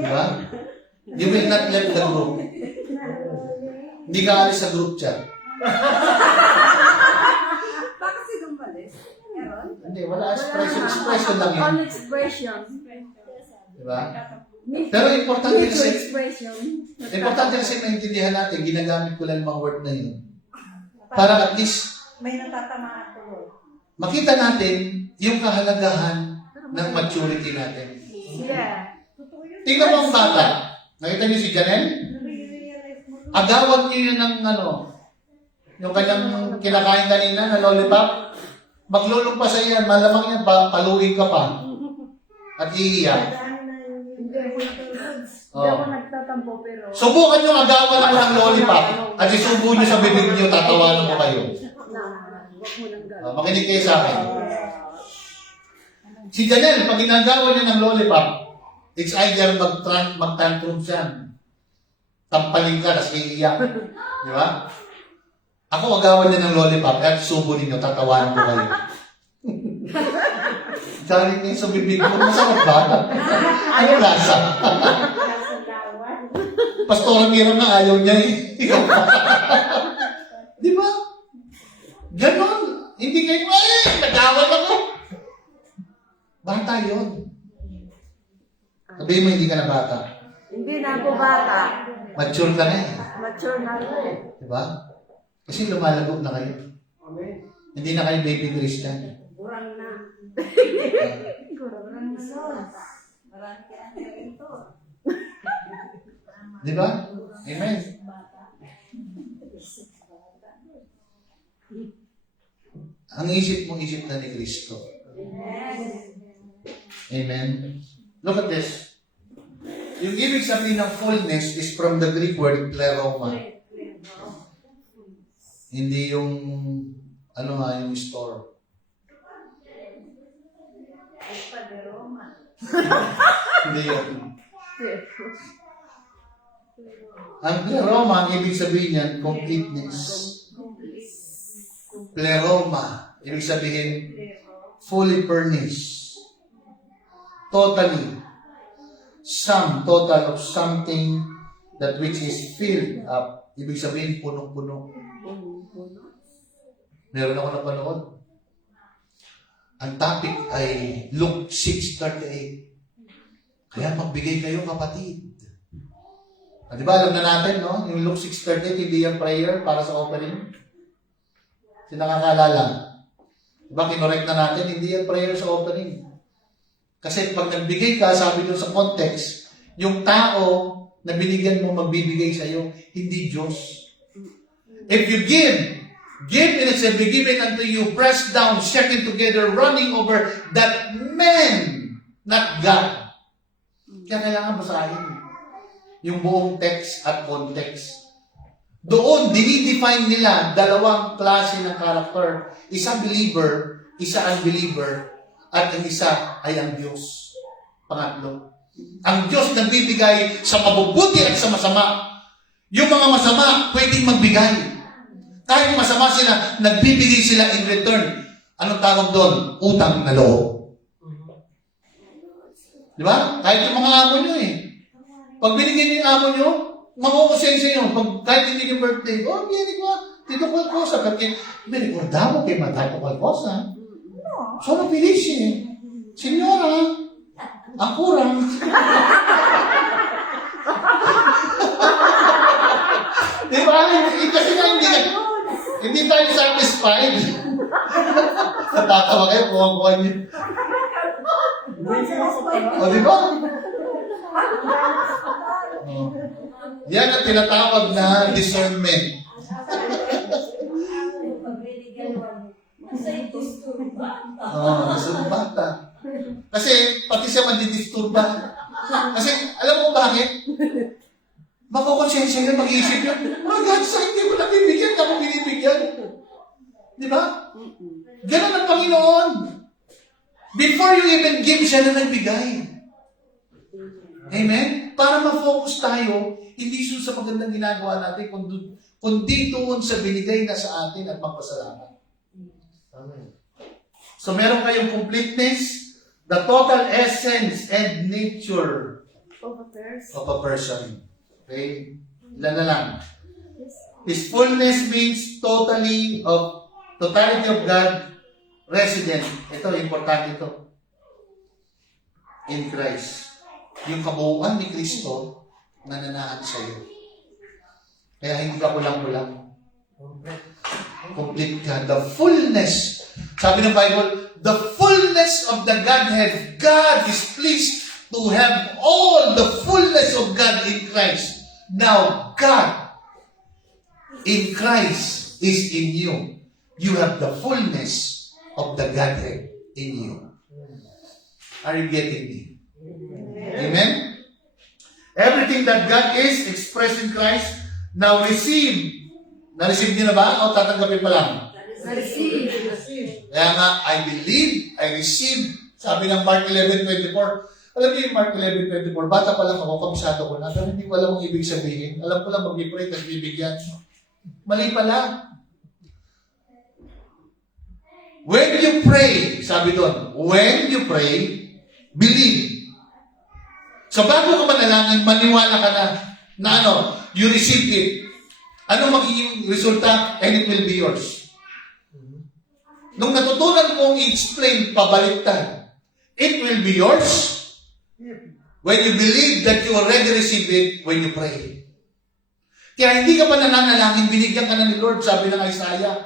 Diba? You will not leave the group. Hindi ka alis sa group chat. Bakit silang balis? Meron? Hindi, wala. Expression lang yun. On expression. Diba? Pero importante kasi, expression. maintindihan natin, ginagamit ko lang yung mga word na yun. Para at least, May natatamaan ko. makita natin yung kahalagahan ng maturity natin. Yeah. Tingnan mo ang bata. Nakita niyo si Janelle? Agawan niyo yun ng yung kanyang kinakain kanina na lollipop. Maglulong pa sa iyan, malamang yan, paluin ka pa. At iiyak. Hindi Oh. ako nagtatampo, pero... Subukan nyo agawan ako ng lollipop at isubo nyo sa bibig nyo, tatawanan ko kayo. Huwag mo nang gano'n. Makinig kayo sa akin. Si Janelle, pag ginagawa niya ng lollipop, it's either mag-tantrum siya. Tampalin ka, tapos iiyak. Di ba? Ako, agawan niya ng lollipop, at subo ninyo, tatawanan ko kayo. Galing niya sa bibig mo, masarap ba? Ano lasa? Pastora Mira na ayaw niya eh. Ikaw pa. Di ba? Ganon. Hindi kayo, nagawan ako. Bata yun. Sabihin mo, hindi ka na bata. Hindi na ako bata. Mature ka na eh. Mature na ako. Di ba? Kasi lumalago na kayo. Hindi na kayo baby Christian. Kurang na. Di ba? Amen. Ang isip mo, isip na ni Kristo. Amen. Look at this. Yung ibig sabihin ng fullness is from the Greek word pleroma. Hindi yung ano nga yung store. Hindi yun. Ang pleroma, ang ibig sabihin niyan, completeness. Pleroma, ibig sabihin, fully furnished. Totally. Some, total of something that which is filled up. Ibig sabihin, punong-puno. Meron ako napanood. Ang topic ay Luke 6:38. Kaya magbigay kayo, kapatid. Di ba, alam na natin, no? Yung Luke 6:38, hindi yung prayer para sa offering. Sino nakakaalala? Di ba, kinorek na natin, hindi yung prayer sa offering. Kasi pag nagbigay ka, sabi doon sa context, yung tao na binigyan mo magbibigay sa'yo, hindi Diyos. If you give and it shall be given unto you, pressed down, shaken together, running over, that man, not God. Kaya kailangan basahin yung buong text at context. Doon, dinidefine nila dalawang klase ng character. Isa believer, isa unbeliever, at ang isa ay ang Diyos. Pangatlo. Ang Diyos nagbibigay sa mabubuti at sa masama. Yung mga masama, pwedeng magbigay. Kahit masama sila, nagbibigay sila in return. Anong tawag doon? Utang na loob. Di ba? Kahit yung mga amo nyo eh. Pag binigyan niyo yung amo nyo, makukonsensya nyo. Pag kahit hindi yung birthday, oh, biyari ko, Tito Kalkosa. Kasi, may rekorda mo kay Matato Kalkosa. Sono felice. Signora, ancora. Di ba? Kasi nga hindi tayo satisfied. Natatawa kayo, kuha-kuha niyo. O, di ba? Oh. Yan ang tinatawag na discernment. Bata. Kasi pati siya mandidisturba. Kasi alam mo bakit? Makukonsensya yun, mag-iisip yun. Oh God, sa hindi ko nabibigyan, ako binibigyan. Di ba? Ganun ang Panginoon. Before you even give, siya na nagbigay. Amen? Para ma-focus tayo, hindi sa magandang ginagawa natin, kundi doon sa binigay na sa atin at magpasalamat. Amen. So meron kayong completeness, the total essence and nature of a person. Okay? Ilan na lang. His fullness means totality of God resident. Ito, importante ito. In Christ. Yung kabuuan ni Kristo nananahan sa iyo. Kaya hindi ka kulang-kulang. Complete ka. The fullness. Sabi ng Bible, the fullness of the Godhead. God is pleased to have all the fullness of God in Christ. Now, God in Christ is in you. You have the fullness of the Godhead in you. Are you getting me? Amen? Everything that God is expressed in Christ, now receive. Na-receive niyo na ba? O tatanggapin pa lang? Receive. Kaya nga, I believe, I receive. Sabi ng Mark 11:24. Alam niyo yung Mark 11:24, bata pa lang ako, kabisado ko na, pero hindi ko alam ang ibig sabihin. Alam ko lang mag-pray at bibigyan. Mali pala. When you pray, sabi doon, when you pray, believe. So bago ka manalangin, maniwala ka na you receive it. Ano magiging resulta? And it will be yours. Nung natutunan kong i-explain, pabaliktad, it will be yours when you believe that you already receive it when you pray. Kaya hindi ka pa nananalangin, binigyan ka na ni Lord, sabi ng Isaiah.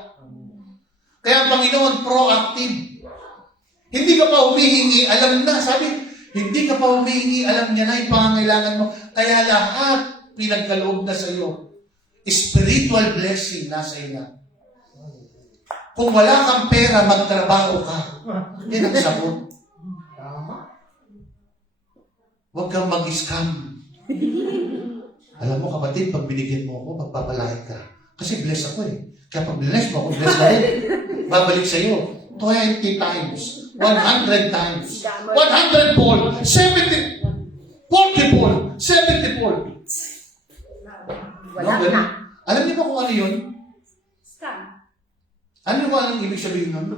Kaya ang Panginoon, proactive. Hindi ka pa humihingi, alam na, sabi, hindi ka pa humihingi, alam niya na yung pangangailangan mo. Kaya lahat pinagkaloob na sa iyo. Spiritual blessing nasa iyo na. Kung wala kang pera, magtrabaho ka. Yan ang sagot. Huwag kang mag-scam. Alam mo kapatid, pag binigyan mo ako, magpapalahit ka. Kasi bless ako eh. Kaya pag bless mo ako, bless ka rin. Babalik sa iyo. 20 times. 100 times. 100 fold. 70. 40 fold. 70 fold. Wala na. Alam niyo ba kung ano yun? Scam. Ano ba ang ibig sabihin nun?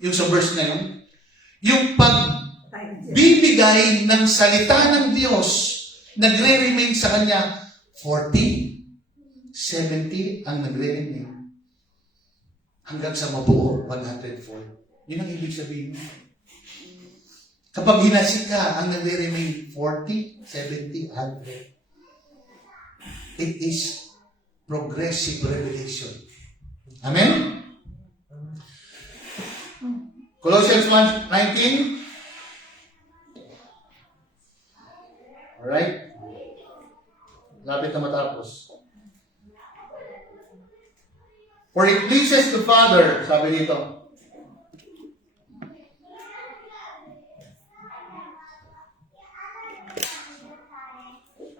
Yung sa verse na yun? Yung pagbibigay ng salita ng Diyos, nagre-remain sa Kanya, 40, 70 ang nagre-remain. Hanggang sa mabuo, 100-fold. Yun ang ibig sabihin mo. Kapag hinasik ka, ang nagre-remain 40, 70, 100. It is progressive revelation. Amen? Colossians 1:19. Alright? Lapit na matapos. For it pleases the Father, sabi dito.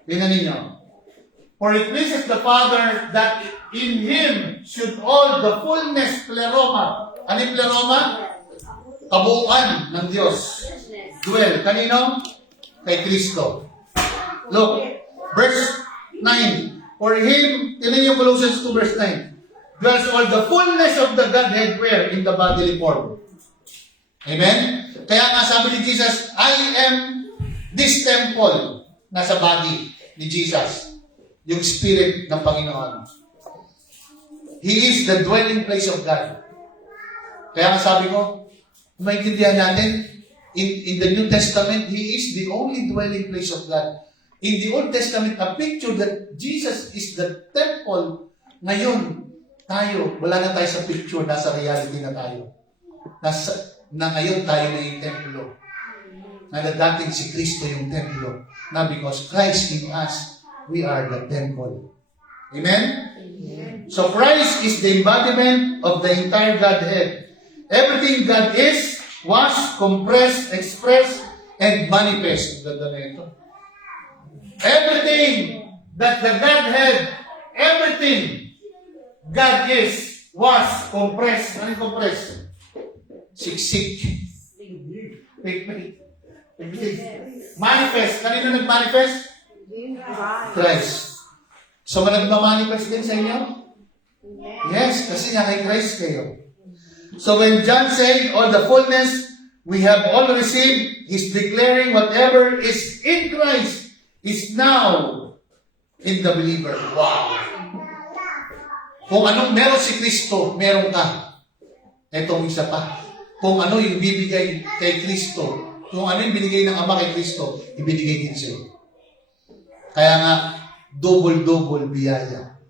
Tingnan ninyo. For it pleases the Father that in Him should all the fullness pleroma. Ano yung pleroma? Kabuuan ng Diyos. Dwell. Kanino? Kay Kristo. Look, verse 9. For Him, tingnan niyo Colossians 2 verse 9. Dwells all the fullness of the Godhead where? In the bodily form. Amen? Kaya nga sabi ni Jesus, I am this temple. Nasa body ni Jesus. Yung Spirit ng Panginoon. He is the dwelling place of God. Kaya nga sabi ko, maintindihan natin, in the New Testament, He is the only dwelling place of God. In the Old Testament, a picture that Jesus is the temple. Ngayon, tayo, wala na tayo sa picture, nasa reality na tayo. Na ngayon tayo na yung templo. Na dating si Kristo yung templo. Na because Christ in us, we are the temple. Amen? Amen. So Christ is the embodiment of the entire Godhead. Everything God is, was, compressed, expressed, and manifest. Ganda na ito. Everything that the Godhead, everything God is, was, compressed. Ano yung compressed? Siksik. Manifest. Kanino nag-manifest? Christ. So, nagmamanifest din sa inyo? Yes, kasi nga kay Christ kayo. So when John said, all the fullness we have all received, he's declaring whatever is in Christ is now in the believer. Wow! Kung anong meron si Kristo, meron ka. Itong isa pa. Kung ano yung bibigay kay Kristo, kung ano yung binigay ng Ama kay Kristo, ibinigay din sa'yo. Kaya nga, double-double biyaya.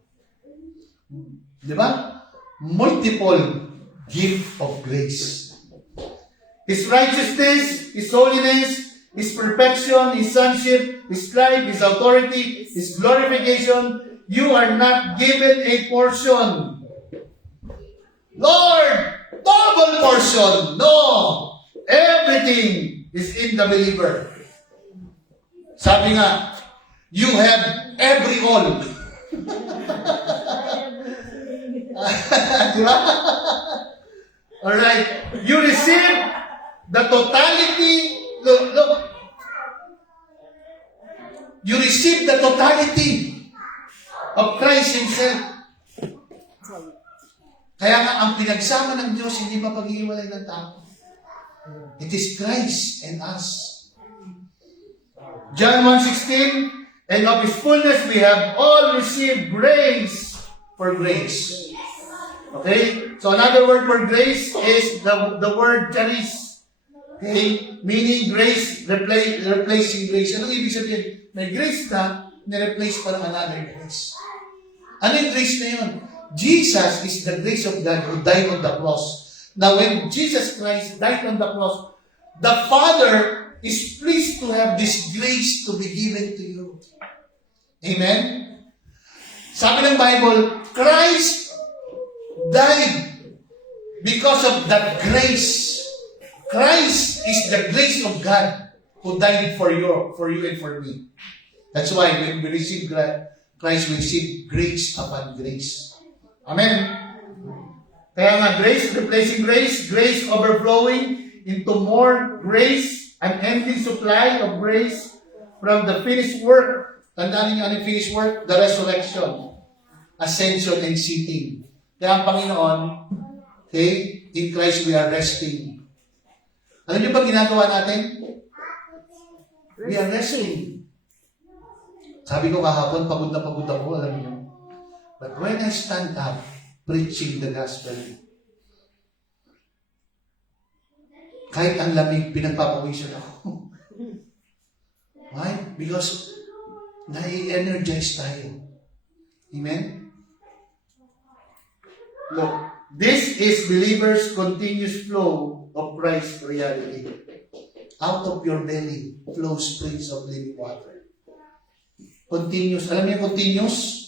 Di ba? Multiple gift of grace. His righteousness, His holiness, His perfection, His sonship, His life, His authority, His glorification, you are not given a portion. Lord, double portion. No. Everything is in the believer. Sabi nga, You have every all. Di ba? Alright. You receive the totality. Look. You receive the totality of Christ Himself. Kaya nga, ang pinagsama ng Diyos, hindi mapag-iwalay ng tao. It is Christ and us. John 1:16, and of His fullness we have all received grace for grace. Okay? So another word for grace is the word charis. Okay? Meaning grace, replacing grace. Anong ibig sabihin? May grace na, nireplace pa ng another grace. Ano yung grace na yun? Jesus is the grace of God who died on the cross. Now, when Jesus Christ died on the cross, the Father is pleased to have this grace to be given to you. Amen? Sabi ng Bible, Christ died because of that grace. Christ is the grace of God who died for you and for me. That's why when we receive Christ, we receive grace upon grace. Amen? Kaya nga, grace replacing grace, grace overflowing into more grace, an ending supply of grace from the finished work. Tandaan niyo ano yung finished work? The resurrection, ascension, and seating. Kaya ang Panginoon, okay, in Christ we are resting. Alam niyo ba ginagawa natin? We are resting. Sabi ko kahapon, pagod na pagod ako, alam niyo. But when I stand up, preaching the gospel, kahit ang lamig, pinagpapawisan ako. Why? Because nai-energize tayo. Amen? Look, this is believers' continuous flow of Christ's reality. Out of your belly flows springs of living water. Continuous. Alam niyo continuous?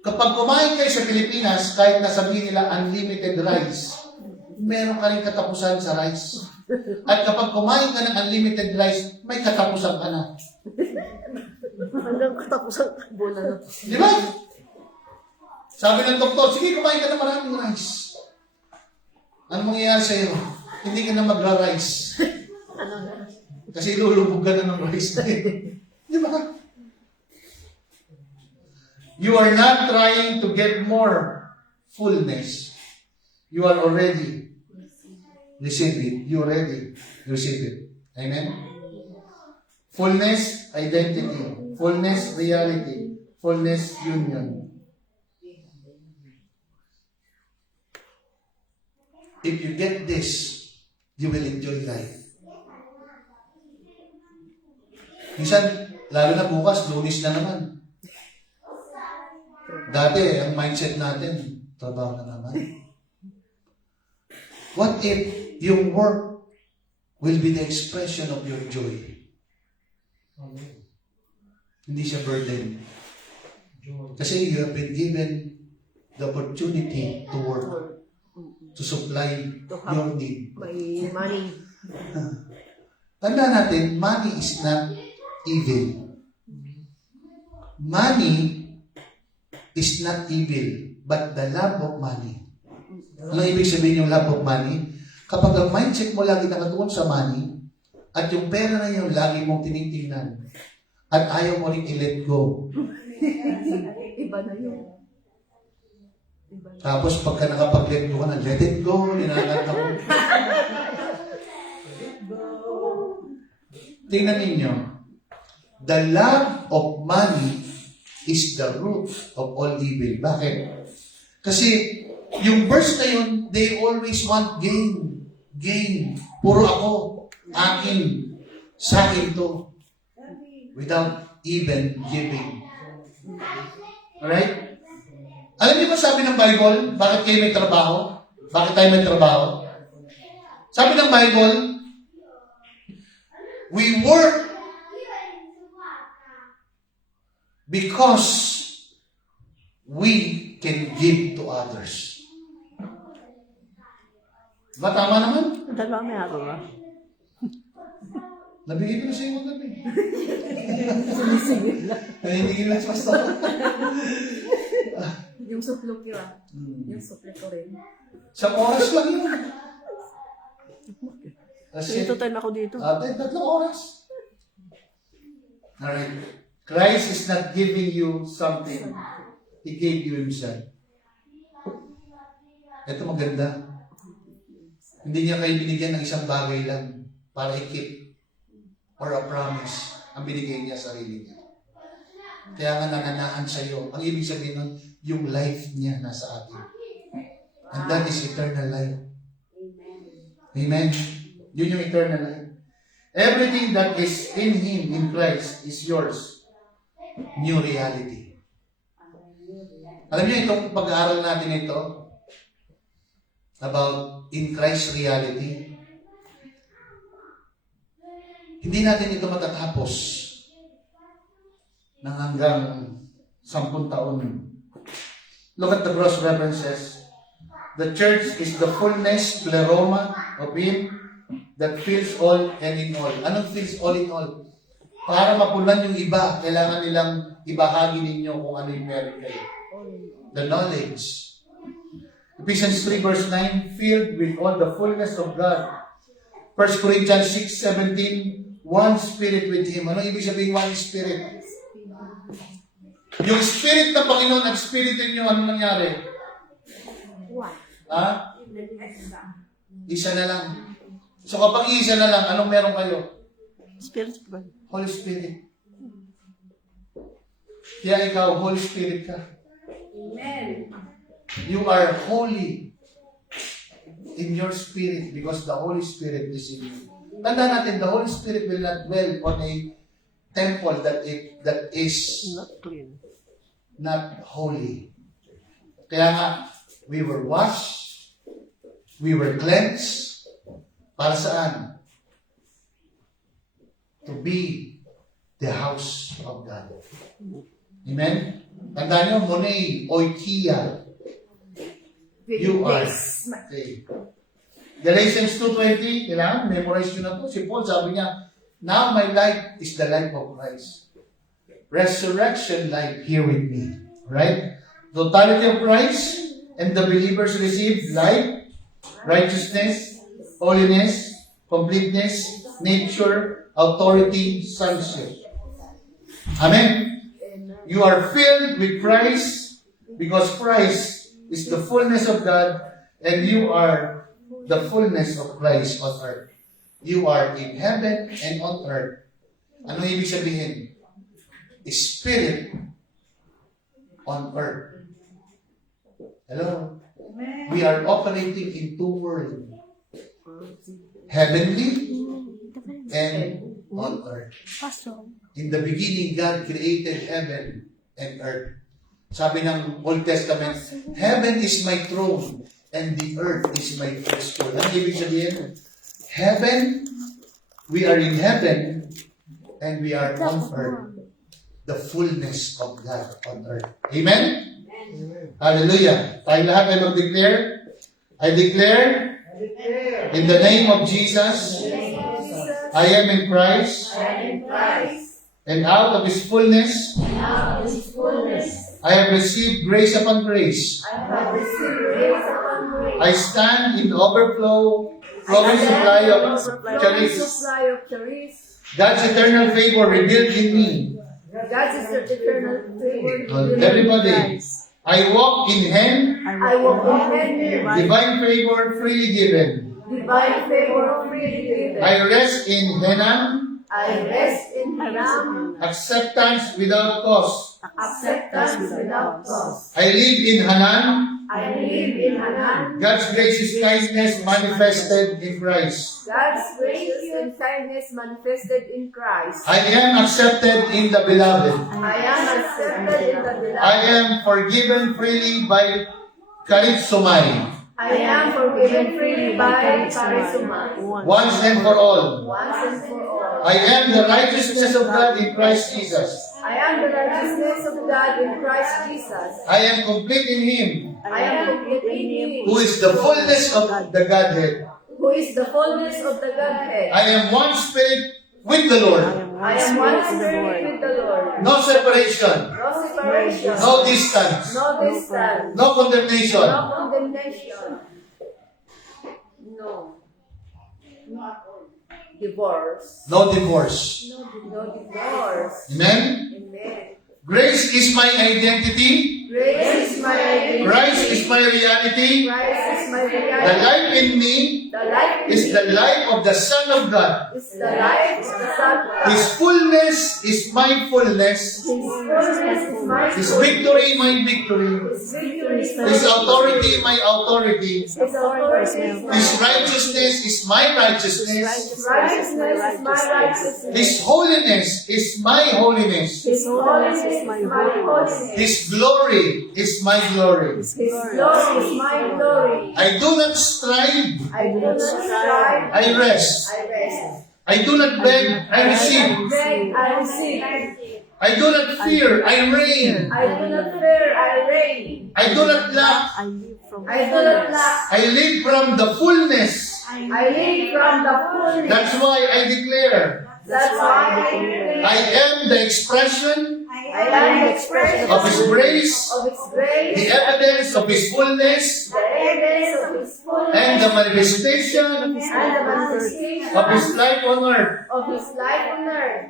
Kapag kumain kayo sa Pilipinas, kahit nasabihin nila unlimited rice, meron ka rin katapusan sa rice. At kapag kumain ka ng unlimited rice, may katapusan ka na. Hanggang katapusan bola na. Di ba? Sabi ng doktor, sige, kumain ka ng maraming rice. Ano mangyayari sa'yo? Hindi ka na magra-rice. Kasi lulubog ka na ng rice. Di ba? You are not trying to get more fullness. You are already receive it. You already receive it. Amen? Fullness, identity. Fullness, reality. Fullness, union. If you get this, you will enjoy life. Minsan, lalo na bukas, Lunes na naman. Dati, ang mindset natin, trabaho na naman. What if yung work will be the expression of your joy? Hindi siya burden. Kasi you have been given the opportunity to work, to supply your need. May money. Tanda natin, money is not evil. Money is not evil, but the love of money. Ano ibig sabihin yung love of money? Kapag ang mindset mo lagi nakatuon sa money, at yung pera na yun lagi mong tinitingnan, at ayaw mo rin i-let go. Iba na yun. Tapos pagka nakapag-let go ka na, let it go, ninanata mo. Tingnan ninyo, the love of money is the root of all evil. Bakit? Kasi yung verse na yun, they always want gain. Gain. Puro ako. Akin. Sa akin to. Without even giving. Alright? Alam niyo ba sabi ng Bible, bakit kayo may trabaho? Bakit tayo may trabaho? Sabi ng Bible, we work because we can give to others. Diba tama naman? Dalawa may araw ba? Nabigay ko na sa'yo magabi. Naninigil lang sa pastor. Yung suplok yun. Yung suplok ko rin. Sa oras lang yun. Kasi, Dito time ako dito. 3 oras. Alright. Christ is not giving you something. He gave you Himself. Ito maganda. Hindi niya kayo binigyan ng isang bagay lang para i-keep or a promise. Ang binigay niya sa sarili niya. Kaya nga nananahan sa iyo. Ang ibig sabihin nun, yung life niya nasa atin. And that is eternal life. Amen. Yun yung eternal life. Everything that is in Him, in Christ, is yours. New reality. Alam niyo itong pag-aaral natin ito about in Christ reality. Hindi natin ito matatapos ng hanggang 10 taon. Look at the cross references. The church is the fullness, pleroma of Him that fills all and in all. Anong fills all in all? Para mapunan yung iba, kailangan nilang ibahagi ninyo kung ano yung meron kayo. The knowledge. Ephesians 3 verse 9, filled with all the fullness of God. 1 Corinthians 6:17, one spirit with Him. Ano ibig sabihin one spirit? Yung spirit ng Panginoon at spirit ninyo, ano nangyari? Ha? Isa na lang. So kapag isa na lang, anong meron kayo? Spirit of God. Holy Spirit. Kaya ikaw, Holy Spirit ka. Amen. You are holy in your spirit because the Holy Spirit is in you. Tanda natin, the Holy Spirit will not dwell on a temple that is Not clean. not holy. Kaya nga, we were washed, we were cleansed, para saan? To be the house of God. Amen? Tandaan nyo, monei, oikia. You are. Okay. Galatians 2:20, kailangan, memorize nyo na to. Si Paul sabi niya, now my life is the life of Christ. Resurrection life here with me. Right? Totality of Christ and the believers receive life, righteousness, holiness, completeness, nature, authority, sonship. Amen? You are filled with Christ because Christ is the fullness of God and you are the fullness of Christ on earth. You are in heaven and on earth. Ano ibig sabihin? Spirit on earth. Hello? We are operating in two worlds. Heavenly and on earth. In the beginning, God created heaven and earth. Sabi ng Old Testament, heaven is my throne and the earth is my footstool. Ano ibig sabihin? Heaven, we are in heaven and we are on earth. The fullness of God on earth. Amen? Hallelujah. Tayo lahat ay mag-declare. I declare in the name of Jesus, I am in Christ, and out of His fullness, I have received grace upon grace. I stand in the overflow, flowing supply of charis. God's eternal favor revealed in me. God's eternal favor. Everybody, I walk in hand, I walk in hand, divine favor freely given. divine favor freely given. I rest in Henan, I rest in Him, acceptance without cause. acceptance without cause. I live in Hanan, I live in Hanan, God's gracious kindness manifested in Christ. God's grace and kindness manifested in Christ. I am accepted in the beloved. I am accepted in the beloved. I am forgiven freely by Karitsumai, I am forgiven freely by charisma. once and for all. Once and for all. I am the righteousness of God in Christ Jesus. I am the righteousness of God in Christ Jesus. I am complete in Him, I am complete in Him, who is the fullness of the Godhead. who is the fullness of the Godhead. I am one spirit with the Lord. I am one spirit with the Lord. No separation, No separation. no distance, No distance. no condemnation. No condemnation. No. Divorce. No divorce. No divorce. Amen? Amen. Grace is my identity. Grace is my identity. Christ is my reality. Christ is my The reality. life in me The life is the life of the Son of God. is the life of the Son of God. His fullness is my fullness. His fullness is my His fullness. victory, my victory. His victory is my His authority, my authority. His authority is my His righteousness is my righteousness. righteousness is my righteousness. His holiness is my holiness. His holiness is my holiness. His glory is my glory. His glory is my glory. I do not strive, I do not strive. I rest. I rest. I do not beg, I receive. I beg, I receive. I do not fear, I reign. I do not fear, I reign. I do not lack, I live from I do not lack. I live from the fullness. I live from the fullness. That's why I declare, That's why I declare. I am the expression I am the expression of His grace, of His grace, the evidence of His fullness, the evidence of His fullness, and the manifestation and the manifestation of His life on earth. of His life on earth.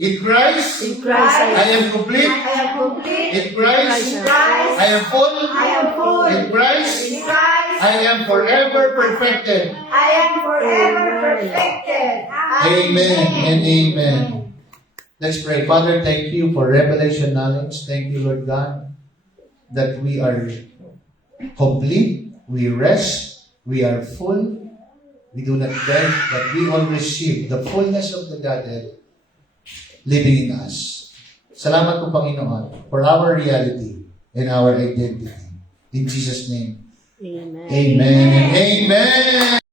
In Christ, In Christ, I am complete. I am complete. In Christ, In Christ, I am full. I am full. In Christ, In Christ, I am forever perfected. I am forever perfected. Amen and amen. Let's pray. Father, thank you for revelation knowledge. Thank you, Lord God, that we are complete, we rest, we are full, we do not beg, but we all receive the fullness of the Godhead living in us. Salamat po, Panginoon, for our reality and our identity. In Jesus' name, Amen. amen and amen.